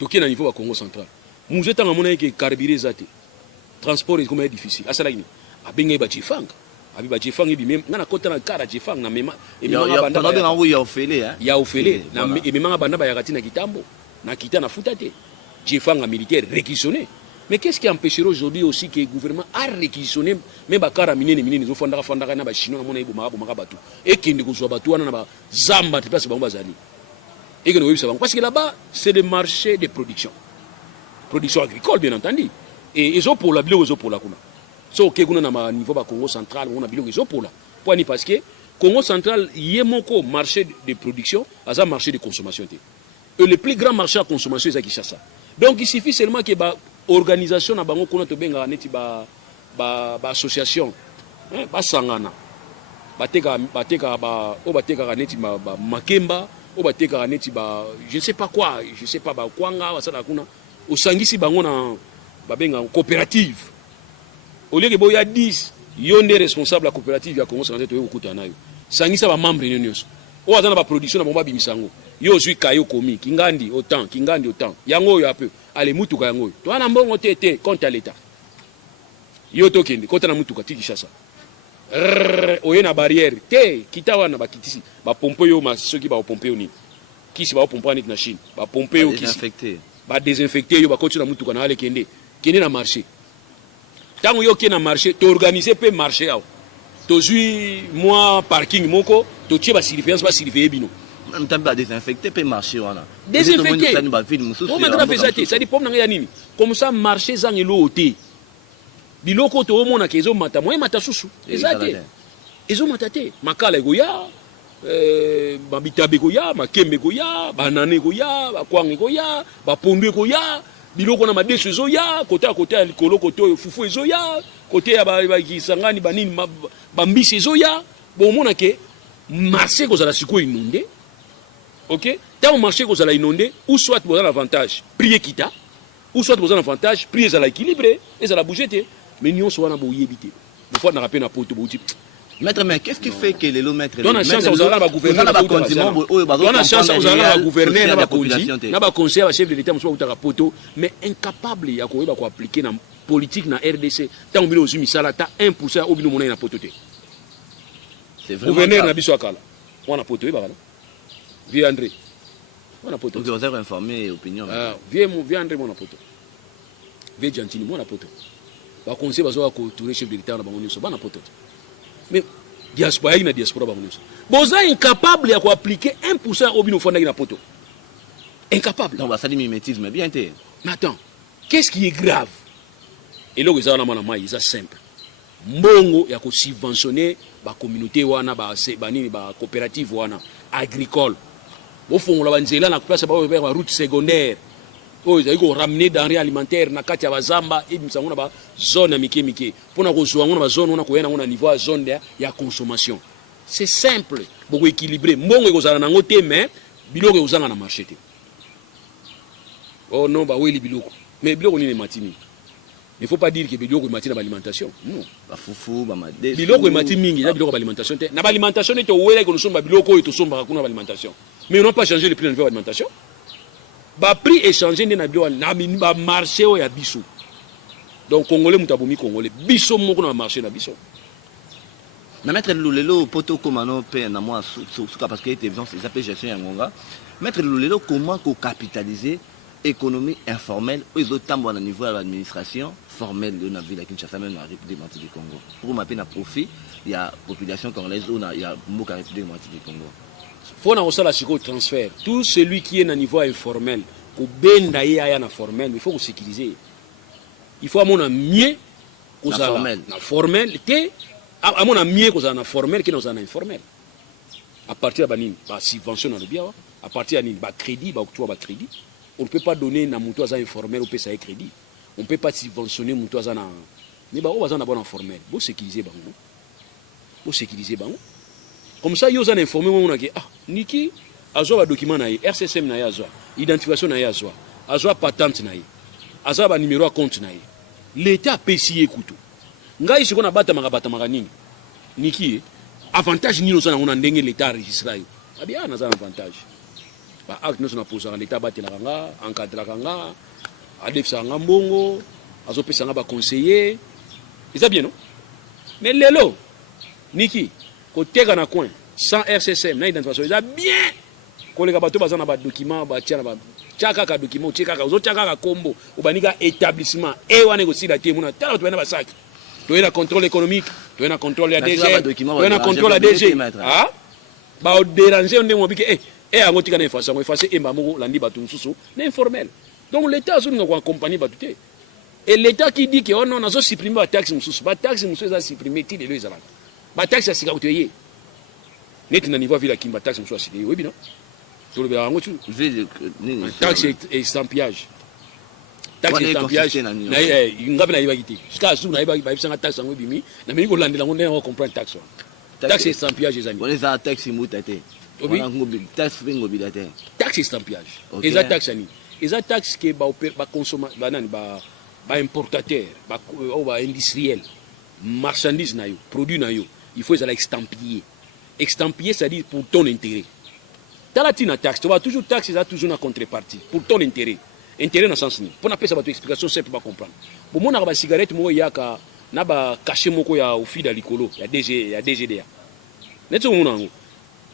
Donc, il y a un niveau à Congo central. Nous sommes en train de carburer ça. Transport est comme difficile. À ça, il y a des gens abi ba jefang bi même ngana kota na kara jefang na mema e mema banda ba ya ofele hein ya ofele na e mema banda ba ya katina kitambo na kita na futa te jefang militaire réquisitionné Mais qu'est-ce qui empêcherait aujourd'hui aussi que le gouvernement a réquisitionné même les cars minés, ils ont fait des Chinois, et qui ne sont pas zamba, et parce que là-bas, c'est le marché de production. Production agricole, bien entendu. Et ils ont pour la bio, ils ont pour la kuna. So, que nous avons niveau du Congo central, on a bio, ils ont pour la. Pourquoi? Parce que Congo central, il y a un marché de production, un marché de consommation. Et le plus grand marché de consommation, c'est Kinshasa. Donc, il suffit seulement que l'organisation na bango kuna to benga neti association sangana bateka neti makemba o bateka neti je ne sais pas quoi, je sais pas kwanga basala kuna osangisi bango na babenga coopérative au lieu que boya 10 yonde responsable la coopérative ya Congo central to yokuta nayo sangisa ba membre nyonso o azana ba production na bomba bimisango yo zui kayo komi kingandi autant yango yo peu ale mutuka yango to ana mbongo tete compte à l'état yo tokende kota na mutuka tikishasa oye na barrière te kitawa na bakitisi ba pompe yo masoki ba pompe yo ni kisi ba pompe ni na Chine ba pompe yo kisi ba désinfecter yo ba koti na mutuka na ale kende na marché tango yo kena marché to organiser pe marché aw to zui moi parking moko to tie ba surveillance ba surveiller bino on t'a désinfecté peut marcher voilà désinfecté on maintenant fait ça ça dit pomme na nini comme ça marché zangelo oté biloko to mona kezo mata moye mata susu ezate ezo matate makala goya babitabe goya makembe goya banane goya bakwang goya bapondu goya biloko na madeso zoya kota kota likolo koto fufu ezoya kote ya ba kisangani banini bambisi zoya bon mona ke marché kozala siko inondé. Ok, tant au marché vous allez inonder, ou soit vous avez l'avantage, prier quitta, ou soit vous avez l'avantage, prier à l'équilibré, et à la bouger, mais nous sommes en bouillé éviter. Vous faites un rappel à pote, maître, mais qu'est-ce qui fait que les lots maîtres donne la chance aux Arabes à gouverner la donne la chance aux Arabes à gouverner la population, n'a pas conseil à chef de l'État, monsieur Outara Poto, mais incapable à quoi appliquer la politique dans RDC, tant au milieu aux Umisala, t'as 1% au milieu monnaie na pototé. C'est vraiment gouverneur na biswakala, on a pototé, bah vieux André, mon apoto. Vous avez informé opinion. Vieux André, mon apoto. Vieux Gentini, mon apoto. Va conseiller bazoa ko tourner chef de l'État na bango nyonso, mon apoto. Mais diaspora ina diaspora bango nyonso. Boza incapable ya ko appliquer 1% au bino fonda ina poto. Incapable. Non, bah ça dit mimétisme bien té. Mais attends, qu'est-ce qui est grave? Et là ils ont na mai, c'est simple. Mbongo ya ko subventionner ba communauté wana ba banini ba coopérative wana agricole. Au fond, la banzela na place ba route secondaire. Oh, ils ont ramené denrées alimentaires na kati ya bazamba et misango na ba zone mike. Pona ko zo ngona ba zone na ko yena ngona niveau zone ya consommation. C'est simple, beaucoup équilibré. Mbongo ekozala nango te mais biloko ozanga na marché te. Oh non, ba weli biloko. Mais biloko ni matini. Il ne faut pas dire que biloko est mati na alimentation. Non. Ba fufu, ba madé. Biloko est mati mingi, na biloko ba alimentation te. Na ba alimentation te wela ko somba biloko et to somba kuna ba alimentation. Mais ils n'ont pas changé le prix de l'alimentation. Le prix est changé dans le marché où il y a biso. Donc, Congolais, Moutaboumi, Congolais, biso, mon marché na biso. Mais maître Lulelo, poto komano pe na moi parce que était ça s'appelle gestion yangonga. Maître Lulelo, comment capitaliser économie informelle aux autres temps au niveau de l'administration formelle de la ville de Kinshasa même dans la République démocratique du Congo. Pour ma peine à profit, il y a population congolaise il y a beaucoup de République démocratique du Congo. Faut na osala siko transfert. Tout celui qui est à niveau informel, ko benda ye aya na formel, il faut ko sécuriser. Il faut amona mieux ko za na formel té amona mieux ko za na formel que na informel. À partir de banini, ba subvention na bien, à partir de ba crédit, ba octroi ba crédit. On ne peut pas donner na muto za informel au PSA crédit. On ne peut pas subventionner muto za na mais ba o za na bon informel. Bo sécuriser bango. Bo sécuriser bango. Comme ça, ils ont informé que Niki a un document, RCSM a identification, a patente, a un numéro de compte. L'État a payé écoute. Ngai si on a battu Magabatamagani, Niki, avantage ni nous avons l'État enregistré. Ah bien, on a un avantage. Acte nous avons posé l'État battu la ranga, encadré la ranga, a défait un bongo, a opé un conseiller. C'est bien, non? Mais l'élo, Niki. Côté dans coin sans RCSM na identification ils a bien koleka bato bazana ba document ba tia na ba chaka ka document cheka ka zo chaka ka kombo obanika établissement et wana ko sila te muna tala to bana ba saki to ena contrôle économique to ena contrôle ya DG to ena contrôle ya DG ah ba o déranger onde mo bike ango tika na information effacer emba moko landi bato mususu na informel donc l'état azoninga ko accompagner bato te et l'état qui dit que oh non nazo supprimer ba taxe mususu za supprimer ti lelo ezala ba taxe ya sika utoye neti na niveau vila kimba taxe mususu asili oui bino sur le berango tu taxe estampillage taxe estampillage na ngabe na yibagiti ska su na yibagi ba bisanga taxe ngo bimi na mimi ko landela ngo ndenge ko comprendre taxe taxe estampillage ezami on les a taxe mutate obi taxe bingo bidate taxe estampillage eza taxe ni eza taxe ke ba consommateur ba nani ba importateur ba industriel marchandise na yo produit na yo il faut ça estampiller estampiller ça dit pour ton intérêt talatina taxe tu vas toujours taxe ça toujours une contrepartie pour ton intérêt dans sens ni pour na pesa ba explication simple ba comprendre bon mona ba cigarette mo yaka na ba cacher moko ya ofida likolo ya DGDA neto mona ngo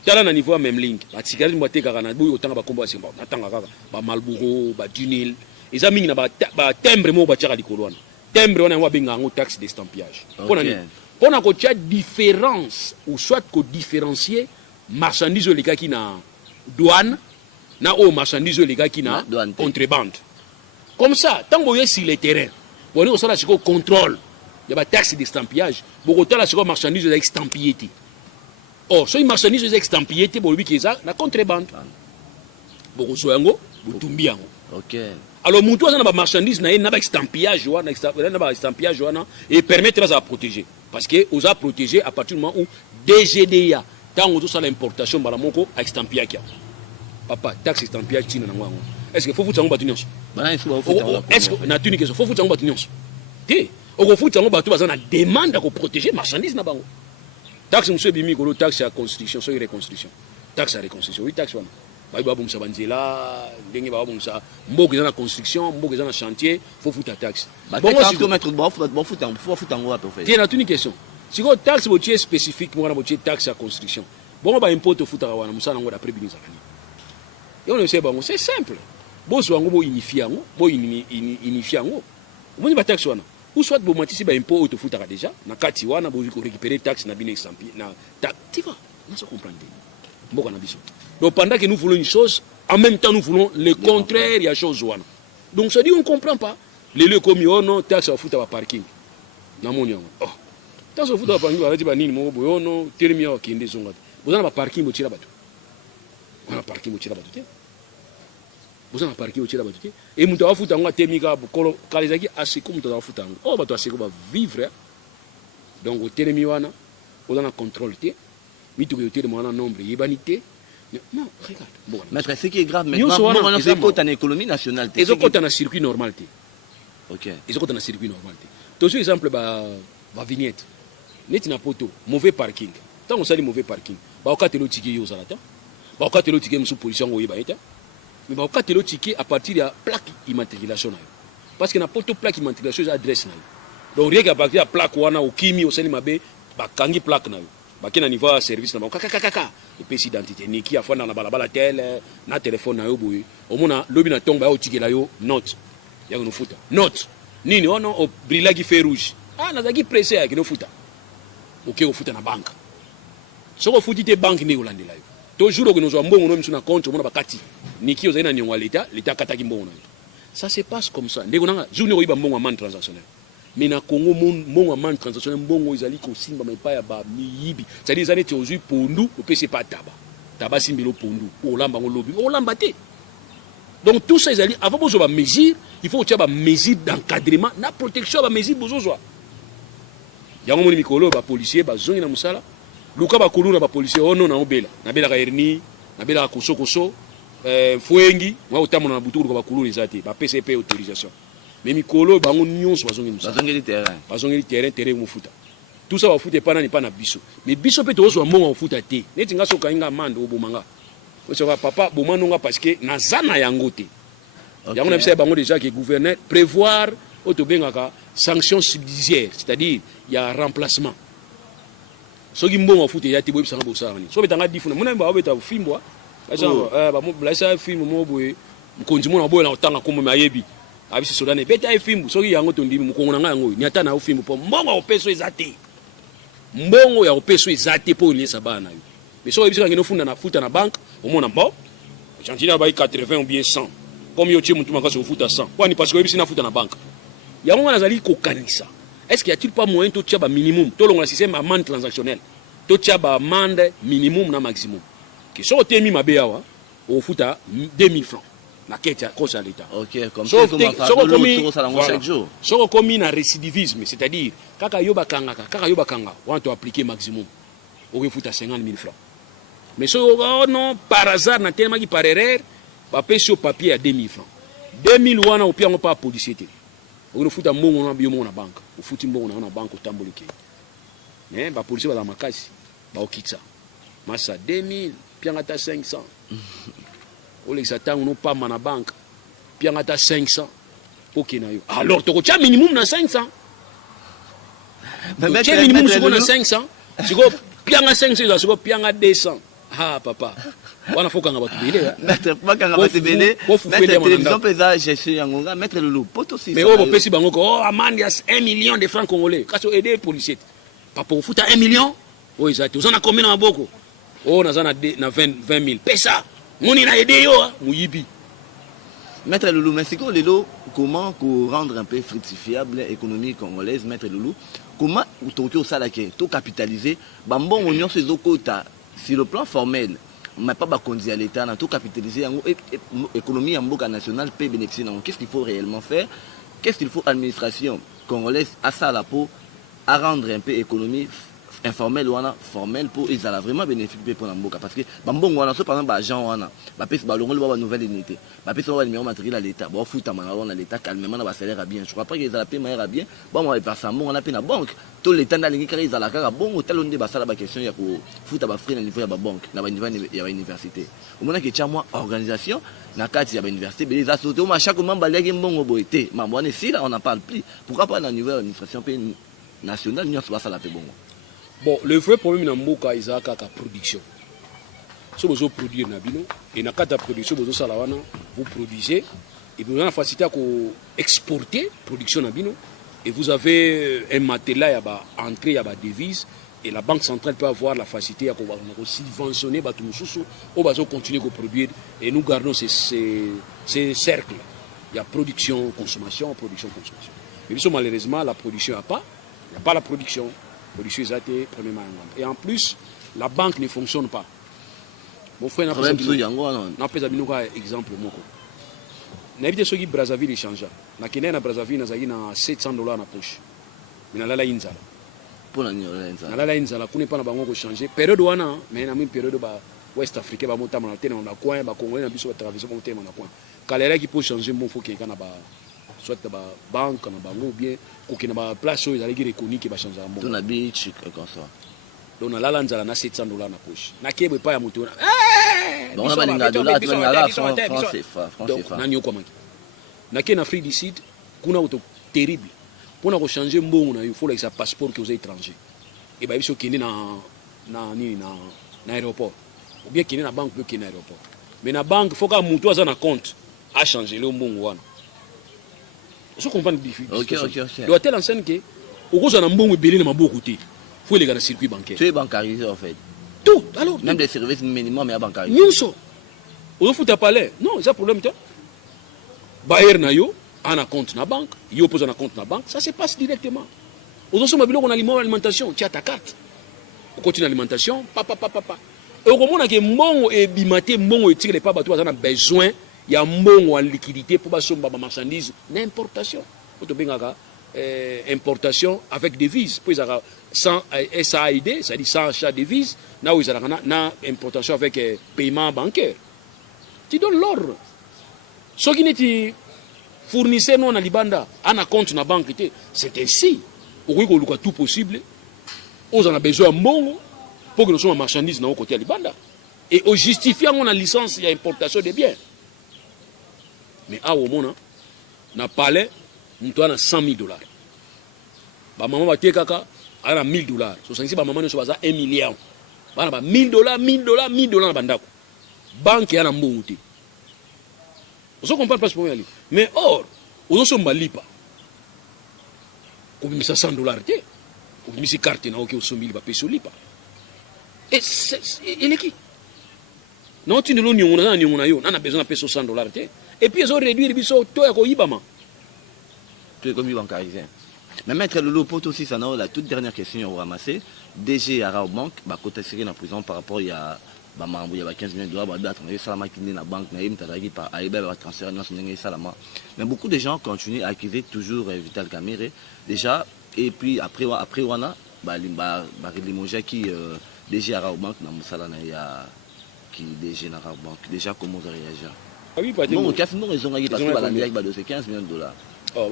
tala na niveau même link ba cigarette mo teka kana boyo tanga ba kombo asimba na tanga kaka ba Marlboro ba Dunhill eza mingi na ba timbre mo ba tshaka likolo wana timbre wana wa benga ngo taxe d'estampillage pour na ko tia différence ou soit ko différencier marchandise les gars qui na douane na o marchandise les gars qui na contrebande comme ça tant que vous sur le terrain vous on sera sur contrôle il y a taxe d'estampillage beaucoup de la sur marchandise estampillé oh so marchandise estampillé pour lui qui ça na contrebande beaucoup so yango butumbi yango OK alors mutu azana ba marchandise na ba estampillage wana et permettre à protéger parce que aux a protégé à partir du moment où DGDA tant on ça l'importation bala moko a estampillage papa taxe estampillage tina na ngwango est-ce que faut foutre ngo batu nyonso est-ce que na tuni que faut foutre ngo batu nyonso te o ko foutre ngo batu bazana demande ko protéger marchandise na bango taxe monsieur bimi ko taxe à construction so reconstruction taxe à reconstruction oui taxe wana ba bumsa banzela ndenge ba bumsa mboka na construction mboka na chantier faut foutre taxe bon si mettre bon foutre ngo wapi fait tiens na tuni question si ko taxe bo tie spécifique mo na bo tie taxe à construction bon ba impôt to foutre wana musana ngo d'après bini zakani yo ne sais pas c'est simple bozo ngo bo unifier ngo bo unifier ngo moni ba taxe wana ou soit bo matisi ba impôt to foutre déjà na kati wana bo ko récupérer taxe na bine example na tu vois on se comprend mboka na biso. Donc pendant que nous voulons une chose, en même temps nous voulons le contraire, il y a chose wana. Donc ça dit on comprend pas. Les lieux comme yo non taxe au foot à parking. Na monyo. Oh. Taxe au foot à parking ba nini mo boyo no termia o kende zonga. Bozana ba parking bo tira bato. On a parking bo tira bato te. Bozana parking bo tira bato te. Et muto wa foot anga temika bokolo kalizaki asiko muto wa foot anga. Oh bato asiko ba vivre. Donc au termia wana bozana contrôle te. Mito ko tire mo na nombre yebanité. Non, regarde. Bon. Maître, ce qui est grave maintenant, on fait côté en économie nationale. Ils ont côté en circuit normal. OK. Ils ont côté en circuit normal. Tout exemple ba vignette. Net na poto, mauvais parking. Tant on sait mauvais parking. Ba okatelo ticket yo zalata. Ba okatelo ticket musu pollution ngo yeba eta. Mais ba okatelo ticket à partir de plaque immatriculation na yo. Parce que na poto plaque immatriculation adresse na yo. Donc rien qu'à partir de plaque wana okimi oseli mabe ba kangi plaque na yo. Bakina niveau service na kaka et puis identité ni ki afanda na balabala tel na téléphone na yo boye omona lobi na tonga yo tikela yo note ya no futa note nini ono o brilla qui fait rouge na zaki pressé ya no futa OK o futa na banque soko futi te banque ni olandela yo toujours que nous avons mbongo no msuna compte omona bakati ni ki ozali na nyongwa l'état kataki mbongo na yo ça se passe comme ça ndeko nanga journée oyiba mbongo man transactionnel. Mais na Congo mon man transactionnel mbongo ezali ko simba mai pa ya ba miyibi c'est des années tozui pondu o pese pas taba simbelo pondu o lamba ngo lobi o lamba te. Donc tout ça ezali avant bozo ba mesure il faut que ba mesure d'encadrement na protection ba mesure bozo zwa yango moni mikolo ba policier ba zongi na musala luka ba kuluna ba policier ono na obela na bela ka erni na bela ka kosokoso fuengi wa utamu na buturu ko ba kuluna ezati ba PCP autorisation. Mais mikolo bango nyonso bazongi musa bazongi terrain mu futa tout ça va futa pas na pas na biso mais biso pe to zo mbongo futa te neti ngaso kainga mando obomanga oso papa bomano nga parce que na zana yango te yango na bisa bango déjà que gouverneur prévoir autobengaka sanction subsidiaire c'est-à-dire il y a remplacement soki mbongo futa ya te boyebisa ngo bosala ni so betanga difuna mona ba obeta fimbwa Blaisa film mo boye mkonzi mona boye na otanga komo mayebi abisi sodane beta film soki yango tondimi mukongo na yango ni ata na film po mbongo opeso ezate mbongo ya opeso ezate po ilesa bana yo mais so ebisi ngeno funda na futa na banque au mona bon chantina ba 80 ou bien 100 comme yo tie mutu makasi ofuta 100 kwani parce que ebisi na futa na banque yango nazali ko kanisa est-ce qu'il y a-t-il pas moyen to tia ba minimum to longa système amende transactionnelle to tia ba amende minimum na maximum que so temi mabeawa au futa 2000 francs na ketia kosa l'état. OK, comme ça comme chaque jour. So comme na récidivisme, c'est-à-dire kaka yoba kanga on to appliquer maximum au futa 50 000 francs. Mais so oh non par hasard na tellement qui par erreur ba pèse au papier à 2000 francs. 2000 wana au pire on pas policier. On futa mbongo na biomo na banque. On futi mbongo na banque otambolike. Mais ba policier ba la makasi ba okitsa. Massa 2000 piangata 500. Ou les attend non pas na banque. Piangata 500. OK na yo. Alors to tia minimum na 500. Mais tia minimum sur na 500. Siko pianga 500 siko pianga 200. Ah papa. Wana foka nga batu bele. Maître bakanga batu bele. Maître télévision pesa chercher yangonga mettre le loup. Poto si. Mais on pesi bango ko amende 1 million de francs congolais. Kaso aider policier. Papa futa 1 million. Oh exact. Vous en a combien na boko? Oh, na 20 000. Pesa. Moni na aidé yo, muyibi. Maître Loulou, merci Lelo, comment rendre un peu fructifiable l'économie congolaise, Maître Loulou? Comment tu as ça tout capitaliser? Bambon on se zokota sur le plan formel, mais pas conduire à l'État, tout capitaliser l'économie en boca nationale peut bénéficier. Qu'est-ce qu'il faut réellement faire? Qu'est-ce qu'il faut administration congolaise à ça la peau à rendre un peu l'économie informel ou formel pour ils allaient vraiment bénéficier pour l'amboka parce que bambon wana so par exemple agent wana ba pèse ba longo ba nouvelle unité ba pèse ba numéro matériel à l'état ba futa mana na l'état calmement na ba salaire bien je crois pas qu'ils allaient payer meilleur bien bon on va passer bon on a payé na banque tout l'état na lingi kari ils allaient kaka bon tel on ba sala ba question ya ko futa ba frais na niveau ya ba banque na ba niveau ya université au moment que tia moi organisation na kati ya ba université les associés au chaque membre legi mbongo boité mambo on est si là on n'en parle plus pourquoi pas dans niveau administration pays nationale nous va sala pe bongo. Bon, le vrai problème dans Mboka, c'est la production. Si vous produisez et dans la production, vous produisez et vous avez la facilité à exporter la production. Et vous avez un matériel à entrer à la devise et la Banque centrale peut avoir la facilité à subventionner tout le monde ou continuer à produire. Et nous gardons ces cercles. Il y a production, consommation, production, consommation. Mais malheureusement, la production il n'y a pas la production. Et en plus, la banque ne fonctionne pas. Mon frère n'a pas exemple. Je suis allé à Brazzaville et changé. Je suis allé à Brazzaville et $700 dans la poche. Mais je suis allé à pour la Inzala, je pas changer. Période où mais une période ouest africain, on a coin, Congolais, on a traversé mon thème. Quand les qui peut changer, il faut qu'il y ait soit la banque ou bien qu'il y ait une place où ils allaient reconnaître qu'il va changer. Dans la beach, comme ça. Donc, on a $700 dans la poche. On n'a pas de moto. On a pas de francs. En Afrique du Sud, on a terrible. Pour changer il faut un passeport aux étrangers. Et bien, il faut qu'il y ait un aéroport. Ou bien qu'il y ait une banque, il faut qu'il y ait un aéroport. Mais la banque, il faut que moto ait un compte à changer le bon. Je comprends les difficultés. Ok. Donc, telle enseigne que, au cause d'un bon belé dans ma côté, il faut les gars dans le circuit bancaire. Tu es bancarisé en fait. Tout, alors. Même des services minimums, mais à bancarisé. Nous sommes. On fout à palais. Non, c'est un problème. Bayer na yo, on a compte na banque, yo pose un compte na banque, ça se passe directement. Aux sommes on a l'alimentation, tu as ta carte. On continue l'alimentation, papa. Et au moment où on a bimaté, on a tiré pas bateau, on a besoin. Il y a un bon en liquidité pour passer ma marchandise d'importation. Importation avec devises. Sans SAID, c'est-à-dire sans achat de devises, là où ils ont importation avec paiement bancaire. Tu donnes l'ordre. Ce qui n'est fournisseur non à Libanda, on a compte dans la banque, c'est ainsi. Au lieu de tout possible, on a besoin de bon pour que nous soyons marchandises dans le côté de Libanda. Et au justifiant on a licence, il y a importation de biens. Mais à au moment, na palais, nous avons $100,000. Ba maman va kaka, elle a $1,000. So ça ici ba maman nous soit $1 million. Ba $1,000 na bandako. banque ya na mbongo te ozo comprendre pas problème ali mais or ozo so malipa ko bimisa $100 te ko bimisi carte na oke osombi ba peso lipa et eleki non tu ne lo nyongona yo na besoin na peso $100 te et puis ils ont réduit biso to ya ko yibama tu es comme bancarisé. Mais maître Lolo Poto aussi, ça la toute dernière question on va ramasser. DG Arao Bank, bah côté serré en prison par rapport il y a bah il y a 15 millions de dollars, bah attendez ça la maquiner la banque, na yim tadagi par Aïba va transférer dans son ça la mais beaucoup de gens continuent à accuser toujours Vital Kamerhe déjà et puis après wana bah limoja qui DG Arao Bank na musala na ya qui DG Arao Bank déjà comment ça réagir. Ah oui, pas bon, qu'est-ce qu'ils ont parce que la Amérique c'est 15 millions de dollars. Oh,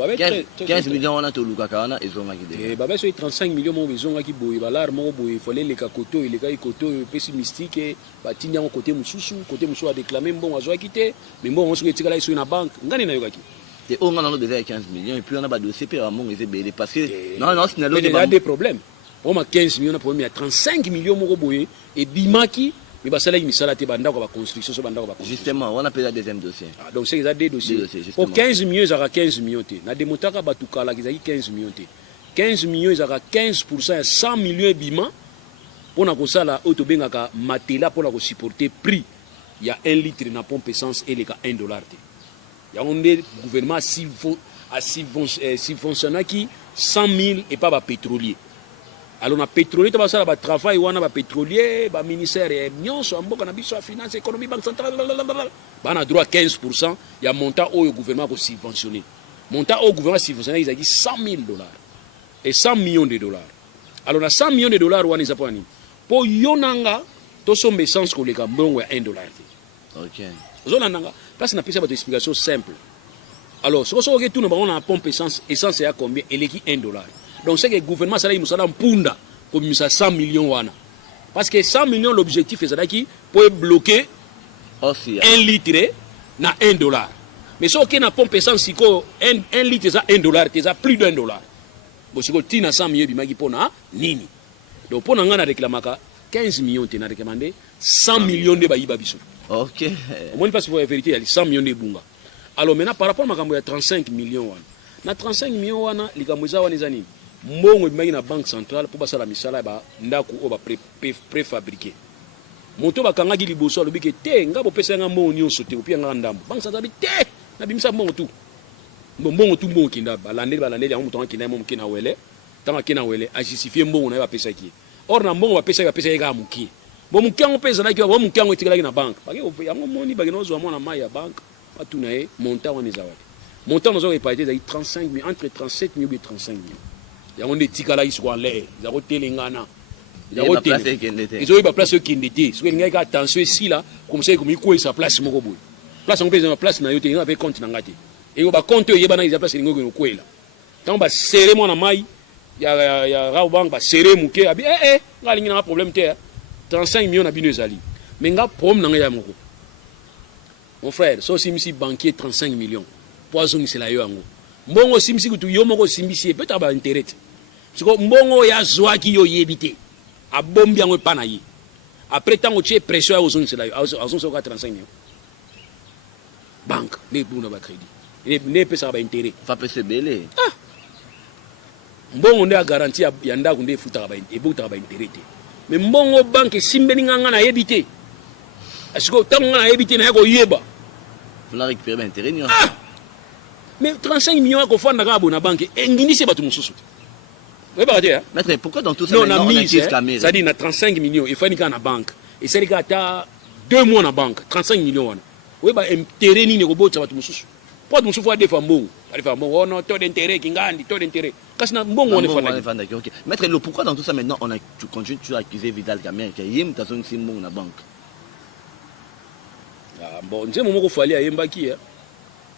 15 millions on a tout Lukakana ils ont gagné. Baba so 35 millions mo besoin ki boy balar mo boy fallait les kakoto il les koto pessimistique ba tinya ko côté mususu a déclamer bon azo quitter mais bon on se retire là sur une banque ngani na yokaki et on a déjà 15 millions et puis on a ba dossier pour mon les belé parce que non c'est il y a des problèmes on a 15 millions pour il y a 35 millions mo boy et bimaki mais bah ça là il misala te banda ko ba construction so banda ko ba justement on appelle le deuxième dossier donc c'est ça des dossiers pour 15 millions ça 15 millions te na demotaka batukala ki 15 millions te 15 millions ça 15% 100 millions bima pour na ko sala auto bengaka matela pour na ko supporter prix il y a 1 litre na pompe essence et les ka $1 te ya onde gouvernement subventionné qui 100 000 et pas ba pétrolier. Alors na pétrolier to basala ba travail wana ba pétrolier ba ministère nyonso amboka na biso finance économie banque centrale ba na droit 15% ya montant au gouvernement ko subventionner montant au gouvernement subventionner ils a dit $100 000 et 100 millions de dollars. Alors na 100 millions de dollars wana za poni po yonanga to sombe essence ko leka mbongo ya $1 OK zona nanga place na pesa ba explication simple. Alors ce que tout on a pompe essence ya combien eleki $1. Donc c'est que le gouvernement ça là il musala mpunda comme 100 millions wana parce que 100 millions l'objectif est ça qui pour bloquer aussi 1 litre na $1. Mais ce que na pompe essence siko 1 litre ça $1 c'est ça plus $1. Bon siko tina 100 millions bimaki pona nini. Donc pona ngana réclamaka 15 millions tena recommandé 100 millions de bayiba biso. OK. Au moins parce que la vérité il y a 100 millions de bunga. Alors maintenant par rapport à makambo ya 35 millions wana. Na 35 millions wana likambo za wana zani mbongo bimaki na banque centrale pour basala misala ba ndaku o ba préfabriqué moto bakangaki liboso alobi ke te ngabo pesa nga mbongo nyonso te opia nga ndambo banque centrale te na bimisa mbongo tu mbongo kinda balande ya moto kinda mo mukina wele tanga kina wele a justifier mbongo na ba pesa ki or na mbongo ba pesa ga muki bo mukiango pesa na ki bo mukiango etikala na banque baki yango moni baki nozo mona mai ya banque batuna e montant wana ezawadi montant nozo epaité za 35 millions entre 37 millions et 35 millions. Il y a des petits qui sont en l'air, ils ont des lingana. Ils ont des places qui étaient. Si vous avez attention ici, là, comme ça, comme il y a sa place, place en place, il y a un compte. Et on va compter, il y a une place qui est là. Quand on va serrer mon amaï, il y a Raobank, va serrer mon cœur. Il y a un problème. 35 millions d'habitants zali. Mais il y a un problème. Mon frère, si c'est banquier 35 millions, poison c'est la yango. Mbongo simsi kutu yomoko simbisi peut avoir intérêt. Parce que mbongo ya zwa ki yo yebité. A bombi yango pana yi. Après tant que tu es pression aux zones c'est là, aux zones 35 millions. Banque, ne pour ba crédit. Ne peut ça ba intérêt. Va pese belé. Ah. Mbongo nde a garantie ya ndako nde futa ba et buta ba intérêt. Mais mbongo banque simbeni nganga na yebité. Est-ce que tant ngana yebité na ko yeba. Faut la récupérer intérêt ni. Mais 35 millions à faire dans la banque, et ngini c'est pas tout mon sous. Maître, pourquoi dans tout ça on accuse Kamerhe? Ça dit, 35 millions, il faut aller dans la banque. Et c'est les gars, tu as 2 mois dans la banque, 35 millions. Oui, bah, intérêt ni négo ça va tout mon sous. Pas de mon sous, faut aller faire bon. Aller faire bon, oh non, taux d'intérêt, kingandi, taux d'intérêt. Quand c'est bon, on est fan. Maître, pourquoi dans tout ça maintenant tu continues toujours à accuser Vital Kamerhe qu'il y a une personne qui est bon dans la banque? Bon, c'est mon mot qu'il fallait à Yembaki.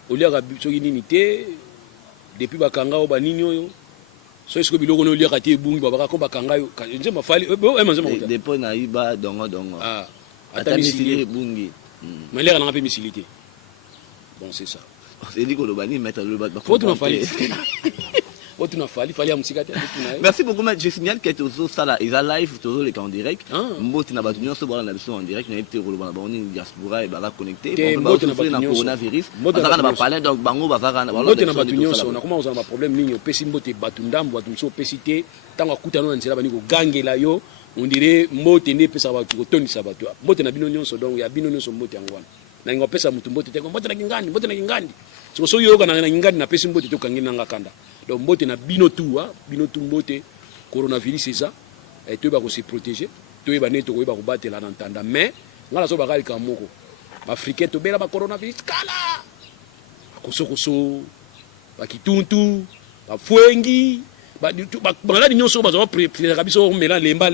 Au lieu de l'unité, depuis Bakanga ou Baninyo, so est-ce que biloko no liaka te bungi babaka ko bakanga yo nje mafali depo na iba dongo ah atamisili bungi mais l'air na pe misilité bon c'est ça c'est dit que le bani mettre le bat faut tout mafali otuna fali ya musika te merci beaucoup mais je signale que tozo sala ils a live tozo les en direct mboti na batu nyonso bala na biso en direct na epte rolo bana boni diaspora et bala connecté on va souffrir na coronavirus bazaka na ba parler donc bango bazaka na bala mboti na batu nyonso na comment on a problème nini opesi mbote batu ndambo batu mso opesi te tango akutana na nzela bani ko gangela yo on dirait mbote ne pesa batu ko tonisa batu mbote na bino nyonso donc ya bino nyonso mbote yango wana na ngopesa mutu mbote te mbote na kingandi so yoka na ngingandi na pesi mbote to kangina ngakanda donc mbote na bino tu mbote coronavirus eza et to ba ko se protéger to ba neto ko ba ko batela na ntanda mais ngala so ba kali ka moko africain to bela ba coronavirus kala kosokoso ba kituntu ba fwengi ba maladi nyonso ba zo préférer biso mela lemba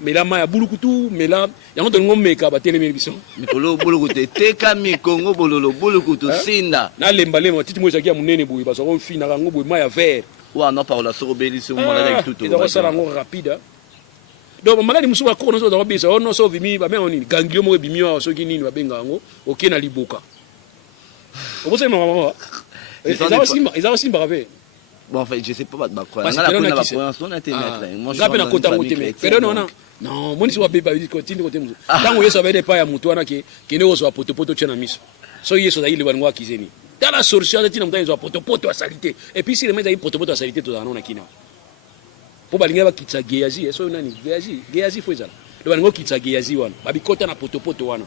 mela ma ya bulukutu mela yango to ngomeka ba telemeli biso mikolo bulukutu teka mikongo bololo bulukutu sinda na lemba lema titi mo zakia munene boyi ba zo fina kango boyi ma ya vert wa na parola so beli so maladi tutu ba sala ngo rapide donc maladi musu ba kono so za bisa ono so vimi ba me oni ganglio mo bimi wa so kinini ba benga ngo okena liboka obosa mama ils simba rave. Bon, en fait, je sais pas quoi. On a la prévention, on a été maître. Moi, je suis content de te mettre. Pero non, moi, je suis pas continue côté musu. Tango yeso abede pa ya mutu wana ke ne ozo potopoto tshena miso. So yeso za ile banwa kizeni. Dans la solution de tina mutazo potopoto à salité. Et puis si le mec a potopoto à salité to za na kina. Po balinga ba kitsa geyazi, so nani geyazi fo ezala. Le bango kitsa geyazi wana. Ba bikota na potopoto wana.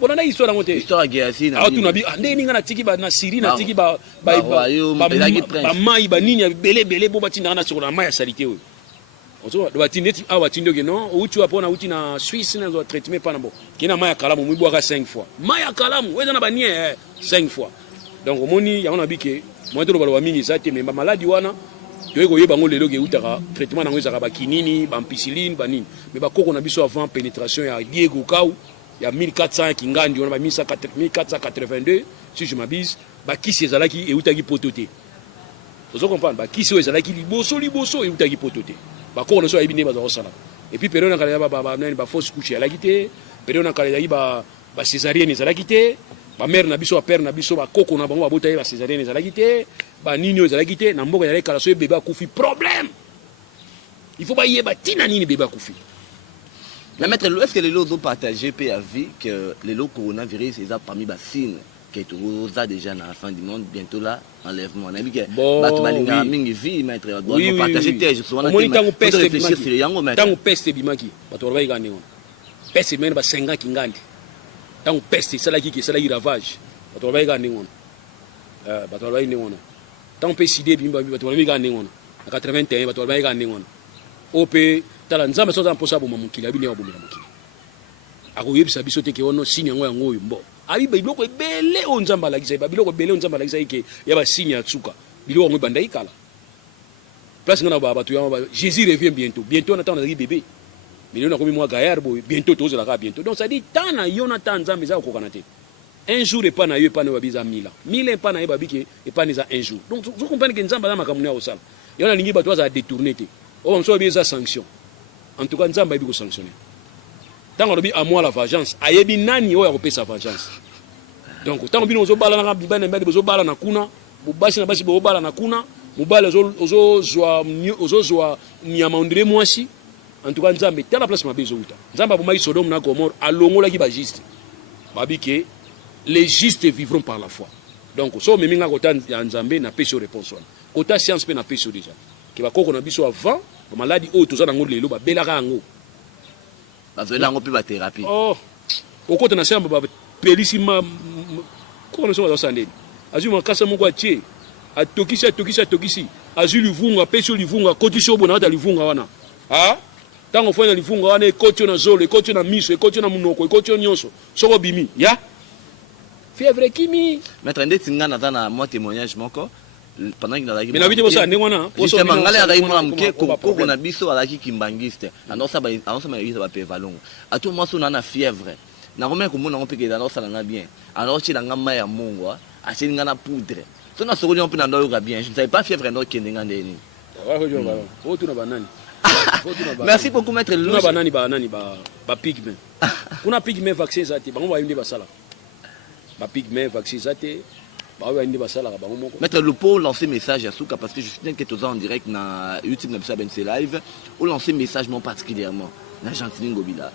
Bonana histoire ngote histoire geyazi na tu nabi ande ninga na tiki ba na siri na tiki ba mai ba nini bele bo batinda na sur na mai ya salité o ozo do batindeti awa tindoge non uti wapo na uti na Suisse na zo traitement pa na bo kina mai ya kalamu mu boaka 5 fois mai ya kalamu weza na ba nie 5 fois donc omoni ya ona bike moi to lo ba mingi zate mais ba maladie wana toyeko yeba ngo lelo ke utaka traitement nango ezaka ba kinini ba ampicilline ba nini mais ba koko na biso avant pénétration ya Diego Kau il y a 1400 qui gagnent, on a 1482, si je m'abuse, bah qui c'est ça qui est outaki pototé. Vous comprenez? Bah qui c'est ça qui liboso et outaki pototé. Bah quand on soit bien bah ça. Et puis période quand il y a bah fausse couche à la guité, période quand il y a bah césarienne à la guité, bah mère na biso père na biso bah koko na bango ba botaye bah césarienne à la guité, bah nino à la guité, na mboka ya kala so bébé akufi problème. Il faut bah y ba tina nini bébé akufi. Mais maître, est-ce que les lots ont partagé PAV que les lots coronavirus, ils ont parmi les signes qui est déjà dans la fin du monde, bientôt là, enlèvement. On a vu que Batmalinga mingi vie, maître, doit partager tes jours. On a réfléchir sur les yango, maître. Tant que peste bimaki, Batouarba y gagne. Peste même 5 ans qui gagne. Tant que peste, c'est là qui ravage. Batouarba y gagne. Batouarba y gagne. Tant que peste, Batouarba y gagne. À 81, Batouarba y gagne. OP. Tala nzamba soza mposa bo mamukili abini wa bomela mukili akoyebisa biso te ke ono signe yango yango oyo mbo abi biloko ebele o nzamba lakisa ba biloko ebele o nzamba lakisa ike ya ba signe ya tsuka biloko ngo banda ikala place ngana ba batu ya Jésus revient bientôt on attend na bébé mais on a comme moi gaillard bo bientôt tozo la bientôt donc ça dit tana yona ta nzamba za kokana te un jour et pas na yo pas na babiza 1000 1000 pas na yo babike et pas na un jour donc vous comprenez que nzamba za makamuna o sala yona lingi batu za détourner te on so biza sanction. En tout cas, nous avons sanctionné. Tant qu'on a dit à moi la vengeance, ayebi nani oya kopesa sa vengeance. Donc tant qu'on bino zo bala na bibane mbede zo bala na kuna, bubashi na bashi bo bala na kuna, mubala ozo zwa nyama ondire mwasi. En tout cas, nzambe tala place mabezo uta. Nzamba bomai Sodome na Gomorrhe alongola ki ba juste. Babike les justes vivront par la foi. Donc so meminga kota ya nzambe na pesi réponse wana. Kota science pe na pesi déjà. Ki ba koko na biso avant maladie o to za nango lelo ba belaka ngo bazela ngo pe ba thérapie okota na samba ba pelisi ma ko na so za sandeni azuma kasa moko atie atokisi azu livunga peso livunga kotiso bona ata livunga wana tango fanya livunga wana ekotio na zolo ekotio na miso ekotio na munoko ekotio nyonso soko bimi ya fièvre kimi maître ndeti ngana na moi témoignage moko pendant qu'il a mais na vidéo ça ndengona justement ngale a daimona mke koko na biso alaki kimbangiste anosa ba yisa ba pevalongo atu maso na fièvre na komena komona ngo peke anosa na bien alors chi na ngama ya mungwa achini ngana poudre so na sokoli on pe na ndo yoka bien je ne savais pas fièvre ndo kendenga ndeni o tu na banani merci beaucoup maître Lou na banani ba pigment kuna pigment vaccin zati bango ba yinde basala ba pigment vaccin zati Maître Lupo lancer message à Souka parce que je suis que tous en direct na YouTube na bisa bense live ou lancer message mon particulièrement na Gentini Ngobila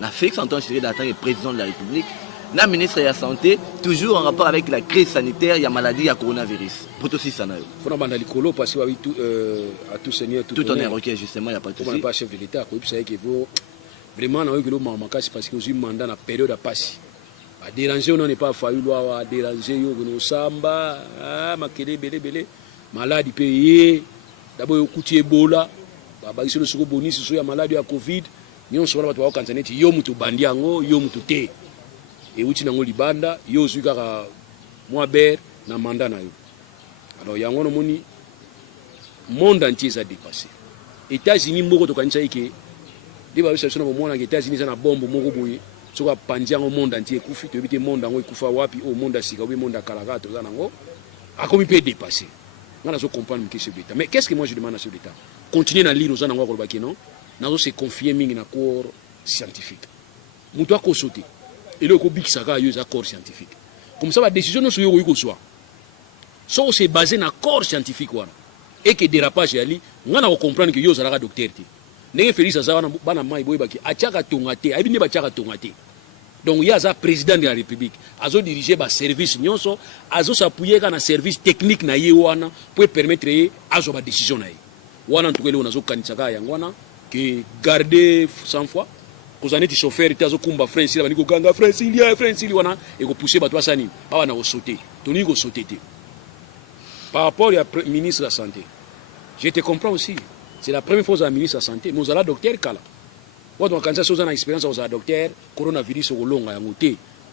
na Félix Antoine Tshisekedi en tant que président de la République na ministre de la santé toujours en rapport avec la crise sanitaire il y a maladie à coronavirus pour aussi ça na yo fona banda likolo parce que à tout seigneur tout honneur OK justement il y a pas de souci on n'est pas chef de l'état quoi puis que vraiment na yo kilo makasi parce que aussi mandat na période à passer à déranger on n'est pas failli loi à déranger yo no samba makele belé maladie payé d'abord yo kuti Ebola ba iso soko bonisi so ya maladie ya covid nyon so ba to kanzaneti yo mutu bandi yango yo mutu te et uti nango libanda yo zuka ka moi ber na mandat na yo alors yango no moni monde entier a dépassé États-Unis moko to kanisa ike diba biso na bomona que États-Unis na bombe moko boye soka pandia au monde entier kufi to bité monde ngo ikufa wapi au monde asika ou monde akalaka to zanango a comme peut dépasser ngana so comprendre que chef d'état mais qu'est-ce que moi je demande à chef d'état continuer na lire aux zanango ko baki non nazo se confier mingi na corps scientifique muto ko sauter et le ko bikisaka yo za corps scientifique comme ça la décision no so yo ko soit so c'est basé na corps scientifique wana et que dérapage ali ngana ko comprendre que yo za la docteur ti ndenge Félix aza bana mai boy baki achaka tongate abi ne ba chaka tongate donc il y a un président de la République azo diriger ba service nyonso azo s'appuyer kana service technique na ye wana pour permettre azo ba décision na ye wana ntukele ona zo kanisaka yango wana que garder sans foi kozane ti chauffeur ti azo kumba France la baniko ganga France il wana et ko pousser bato asani ba wana ko sauter toni ko sauter te par rapport au ministre de la santé je te comprends aussi. C'est la première fois que le ministre de la Santé, nous avons docteur Kala. Quand on a une expérience, nous avons docteur, coronavirus au long,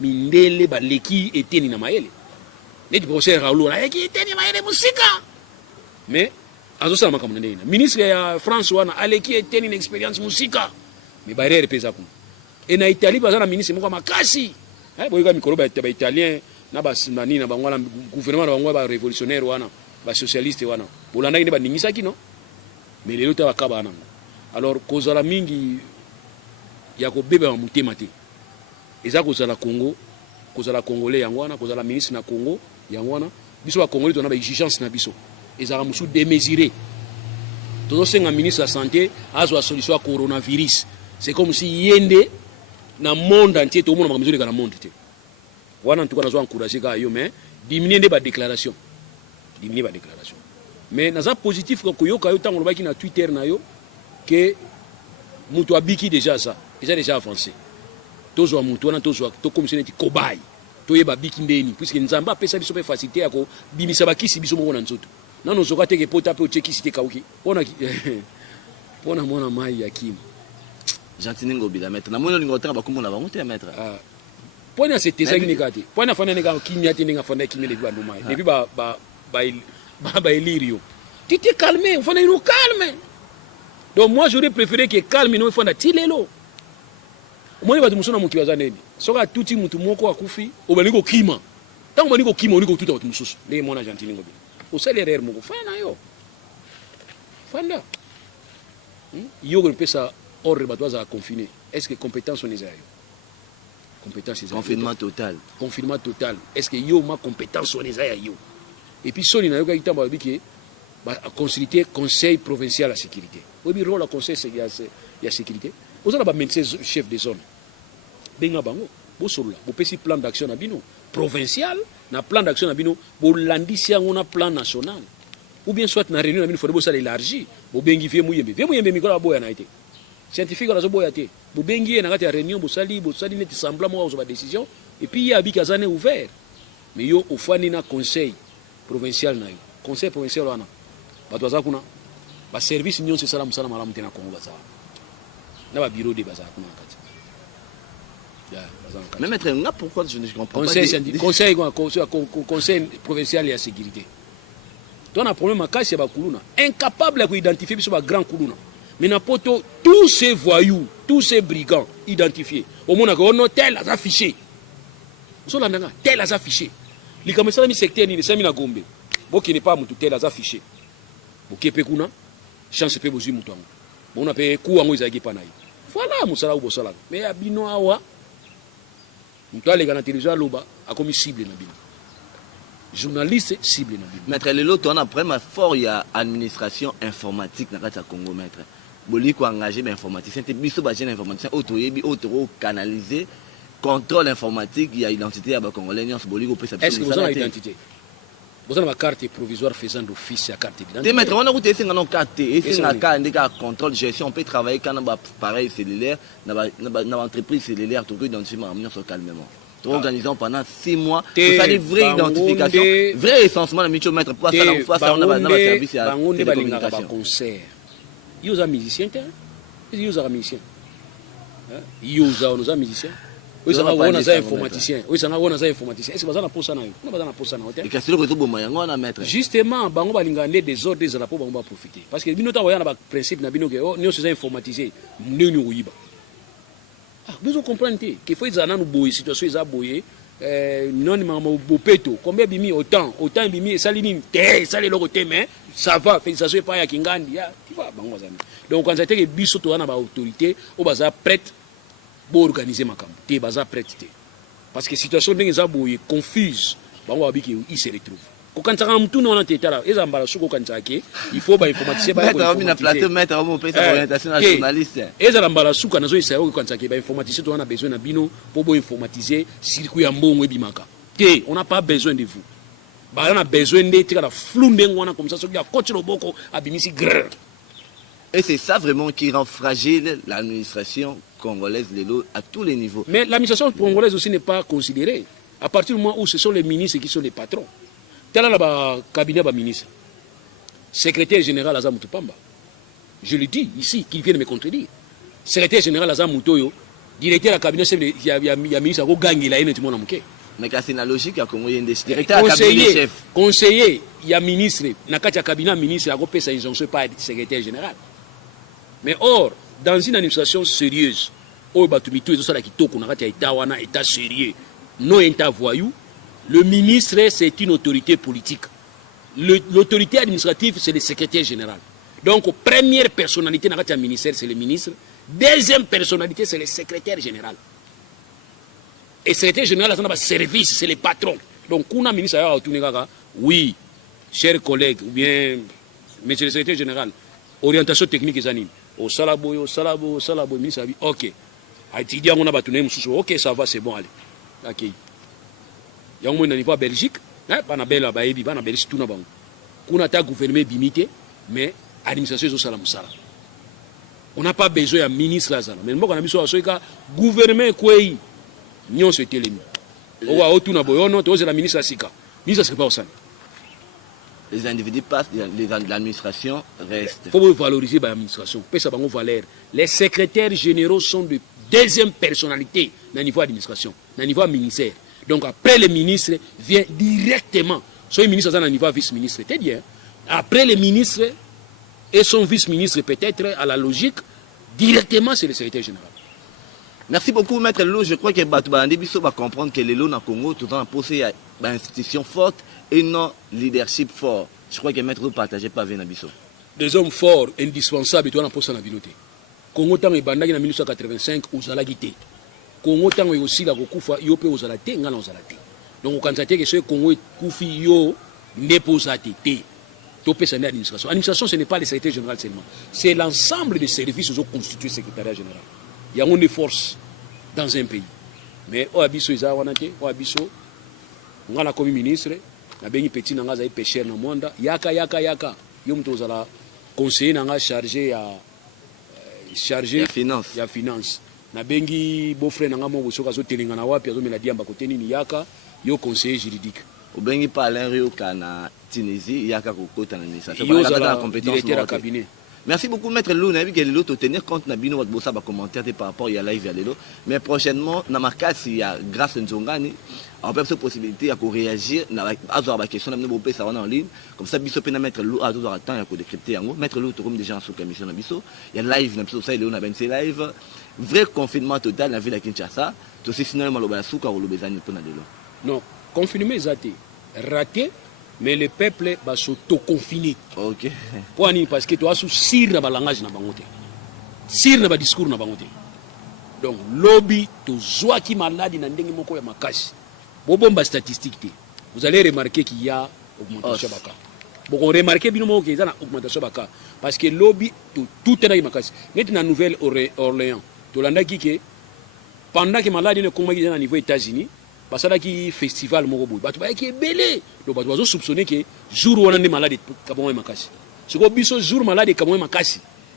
mindele ba leki eteni na maele. Net professeur Raoul na leki eteni maele musika. Mais azo sama kama nene. Ministre ya France wana aleki eteni na expérience musika. Mais barrière pesa ku. Et na Italie bazana ministre moko makasi. Boyo ka mikolo ba italien na ba simani na bangwana gouvernement na bangwa ba révolutionnaire wana, ba socialiste wana. Bolanda ni ba ningisa kino. Mais les autres bakaba nango alors kozala mingi ya ko bebe mutema te eza kozala Congo kozala congolais yango wana kozala ministre na Congo yango wana biso ba congolais to na ba exigence na biso ezala musu démesuré todo senga ministre de la santé azo a solution à coronavirus c'est comme si yende na monde entier to mona makamizoli kana monde te wana ntuka nazo encourager ka yo mais diminuer ba déclaration mais naza positif ko yoka yo tango baki na Twitter na yo que mutu abiki déjà ça ils ont déjà avancé tozo mutu na tozo to commissionner ti kobay to yeba biki ndeni puisque nzamba pesa biso pe facilité yako bimisa bakisi biso moko na nzoto nano zoka teke pota pe cheki site kauki pona mona mai yakim Gentini Ngobila maître na mono lingota ba komona bango te maître pona c'était ça ni kati pona fana ne ka kimia te ninga fana kimia le bandu mai depuis ba elirio tu t'es calmé on fana nous calme donc moi j'aurais préféré que calme no fana tilelo moi ba musona mutu bazaneni soka tuti mutu moko akufi obaliko kima tango baliko kima oliko tuta watu mususu le mona Gentini Ngobila o salaire moko fana yo fanda yo ko pesa ordre bato za confiné est-ce que compétence on les a yo compétence confinement total est-ce que yo ma compétence on les a yo et puis soni na yo ka itamba biki ba consulter conseil provincial à sécurité obi rôle conseil ya sécurité ozala ba médecin chef de zone benga bango bo solo bo pesi plan d'action na bino provincial na plan d'action na bino bo landisi ngona plan national ou bien soit na réunion na bino faut bo sala élargi bo bengi vie muyembe mikola boya na été scientifique la boya te bo bengi na kati ya réunion bo sali net semblant mo ozo ba décision et puis ya bi kazane ouvert mais yo ofani na conseil provincial na yo conseil provincial wana bato baza kuna ba service nyonso sala musala malamu te na Congo baza na ba bureau de baza kuna kati mais maître nga pourquoi je ne comprends pas conseil provincial ya sécurité ton a problème makasi ba kuluna incapable de identifier biso ba grand kuluna mais na poto tous ces voyous tous ces brigands identifiés au monde ko no tel a affiché so la ndanga tel a affiché li comme ça mi secteur ni sami na Gombe boki ne pas mutu tel a affiché boki pe kuna chance pe bozu mutu ngo bona pe ku ngo izaki pa na yi voilà musala u bosala mais abino awa mutu ale kana télévision loba akomi cible na bino journaliste cible. Maître Lelo, tu as un problème fort, il y a administration informatique dans le Congo, maître. Boli ko engagé l'informaticien, c'est biso ba jeune informaticien autoyebi auto canalisé contrôle informatique, il y a identité à Congolais, nyons boli ko pesa. Est-ce que vous avez identité? Vous avez ma carte provisoire faisant d'office à carte d'identité. Maître, on a route ici dans carte et c'est un cas indiqué contrôle gestion, on peut travailler quand on a pareil cellulaire, dans entreprise cellulaire tout identifier ma sur calmement. Nous organisons pendant 6 mois, ça dit vraie identification, vrai essentiellement le métier maître pour ça on fait ça on a un service à télécommunication. Concert. Ils ont musicien, ils ont musicien. Ils ont musicien. Ils ont informaticien. Ils ont informaticien. Est-ce que vous avez un poste na yo? On a un poste na hôtel. Et qu'est-ce que vous avez besoin maître? Justement, bango balingane des ordres des rapports bango profiter. Parce que bino ta voya na principe na bino que oh nous sommes informatisés, nous nous yiba. Ah, vous comprenez qu'il faut ils nous boyer situation ils a boyer non maman bopeto combien bimi autant bimi ça ligne ça les logoté mais ça va félicitations pas ya kingandi ya tu vois bango zami. Donc quand ça que biso to na ba autorité au baza prête pour organiser makambo te baza prête te parce que situation ndenge za boye confuse bango abiki il se retrouve quand ça am tout non na tetala eza mbala suko quand ça ke il faut ba informaticien ba mettre na plateau mettre au pesa orientation na journaliste eza mbala suka nazo isa yo quand ça ke ba informaticien to na besoin na bino pour bo informatiser circuit ya mbongo ebimaka te on n'a pas besoin de vous ba on a besoin de tika la flou ndengona comme ça so ya coach loboko abimisi grrr. Et c'est ça vraiment qui rend fragile l'administration congolaise à tous les niveaux. Mais l'administration congolaise aussi n'est pas considérée. À partir du moment où ce sont les ministres qui sont les patrons. Tel est le cabinet du ministre. Secrétaire général Azam Moutopamba. Je le dis ici, qu'il vient de me contredire. Secrétaire général Azam Moutoyo, directeur du cabinet chef, il y a ministre qui a gagné la haine tout le monde. Mais c'est la logique à Congo, il y a un directeur du cabinet chef. Conseiller, il y a ministre, dans le cabinet ministre, il y a une injonction pas secrétaire général. Mais or, dans une administration sérieuse, état sérieux, non état voyou, le ministre c'est une autorité politique. L'autorité administrative c'est le secrétaire général. Donc première personnalité dans le ministère c'est le ministre, deuxième personnalité c'est le secrétaire général. Et le secrétaire général c'est un service, c'est le patron. Donc quand un ministre a oui, chers collègues, ou bien monsieur le secrétaire général, orientation technique et anime. Au salabo, ministre a dit ok. Aïtidi on a battu ok, ça va, c'est bon, allez. Ok. Il y a un moment niveau Belgique, pas na belle baebi, pas na Belgique tout na bango. Qu'on a gouvernement limité, mais administration est au salam sala. On n'a pas besoin d'un ministre là. Mais moi, on a besoin d'un gouvernement qui n'y se télémi. On a tout na boyono, tu es la ministre Sika. Ministre c'est pas au salam. Les individus passent, l'administration reste. Il faut valoriser l'administration. Les secrétaires généraux sont de deuxième personnalité au niveau administration, au niveau ministère. Donc après le ministre vient directement. Soit le ministre est au niveau vice-ministre, c'est bien. Après le ministre et son vice-ministre peut-être à la logique, directement c'est le secrétaire général. Merci beaucoup, Maître Lelo. Je crois que Batouba Biso va comprendre que Lelo dans Congo, tout en posé une institution forte et non leadership fort. Je crois que Maître Lelo partagé pas avec Biso. Des hommes forts, indispensables, et tout en posant la ville. Congo tant et bandagi en 1985 aux Alagité. Congo tant et aussi la Kokufa Yope aux Alate, ngala aux Alate. Donc on constate que ce Congo Koufi Yo n'est pas aux Alate. Topé c'est l'administration. L'administration ce n'est pas le secrétaire général seulement. C'est l'ensemble des services qui ont constitué le secrétariat général. Il y a une force dans un pays. Mais au abisso ils ont wanate, au abisso on a comme ministre, na bengi petit nanga za pêcheur na monde, yaka yom to zala conseiller nanga chargé ya finance. Na bengi beau-frère nanga mo bosoka zo telinga na wapi azo meladi amba côté nini yaka yo conseiller juridique. Au bengi parler rio kana Tunisie yaka kokota na administration. Yo zala directeur cabinet. Merci beaucoup, Maître Lelo. On a vu que Lelo tenir compte de Bino Bossa va commenter par rapport à live à Lelo. Mais prochainement, dans ma case, il y a grâce à Nzongani, on peut avoir cette possibilité de réagir à la question de ça en ligne. Comme ça, Bisso peut mettre Lelo à tout temps et décrypter. Maître Lelo, comme déjà sur la commission de Bisso. Il y a live, ça, Lelo, on a 26 live. Vrai confinement total dans la ville de Kinshasa. Tout aussi, sinon, on a souka ou l'obésani pour Lelo. Non, confinement, c'est raté. Mais le peuple va s'auto-confiner. Ok. Parce que tu as sous le langage na bangote. Sir na discours na bangote. Donc lobby to zoa ki maladi na ndenge moko ya makasi. Bobomba statistique te. vous allez remarquer qu'il y a augmentation de cas. Bon, on remarque bien qu'il y a une augmentation de cas. Parce que lobby, tout est dans la Nouvelle-Orléans. Tout le monde qui pendant que les maladies ne sont pas au niveau des États-Unis, parce que le festival qui est belé. Donc, on va soupçonner que jour où on a des maladies, c'est que jour malade comme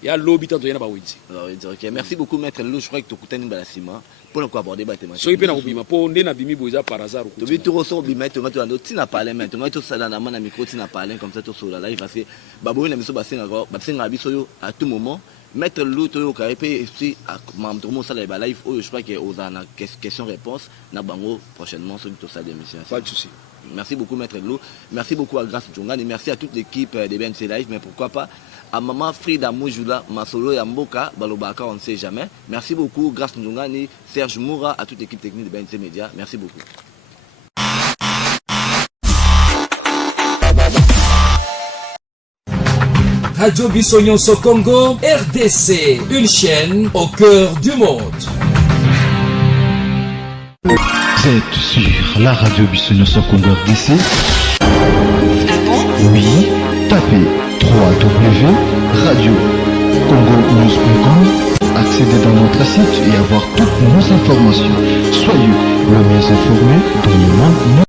il y a lobby tant de yana bawinzi. OK, merci beaucoup maître Lelo, je crois que tu kutani balasima pour ne pas aborder ba thématique. So ipe na ubima po ndena bimi boza par hasard. Tu veux tout ressort bima tu vas tu n'as pas les mains, tu vas tout ça dans la main na micro tu n'as pas les comme ça tout sur la live parce que babo na biso basenga biso à tout moment. Maître Lelo to yo kaipé ici à mam tout monde ça la live je crois que aux ana question réponse na bango prochainement sur tout ça d'émission. Pas de souci. Merci beaucoup Maître Lelo, merci beaucoup à Grâce Djongan et merci à toute l'équipe de BNC Live, mais pourquoi pas à Maman Frida Moujula, Masolo et Mboka, Balobaka, on ne sait jamais. Merci beaucoup Grâce Djongan et Serge Moura, à toute l'équipe technique de BNC Media. Merci beaucoup. Radio Bissognon Congo, RDC, une chaîne au cœur du monde. Vous êtes sur la radio Bissognon Congo RDC. Oui, tapez www.radiocongonews.com, accédez dans notre site et avoir toutes nos informations. Soyez le mieux informés dans le monde.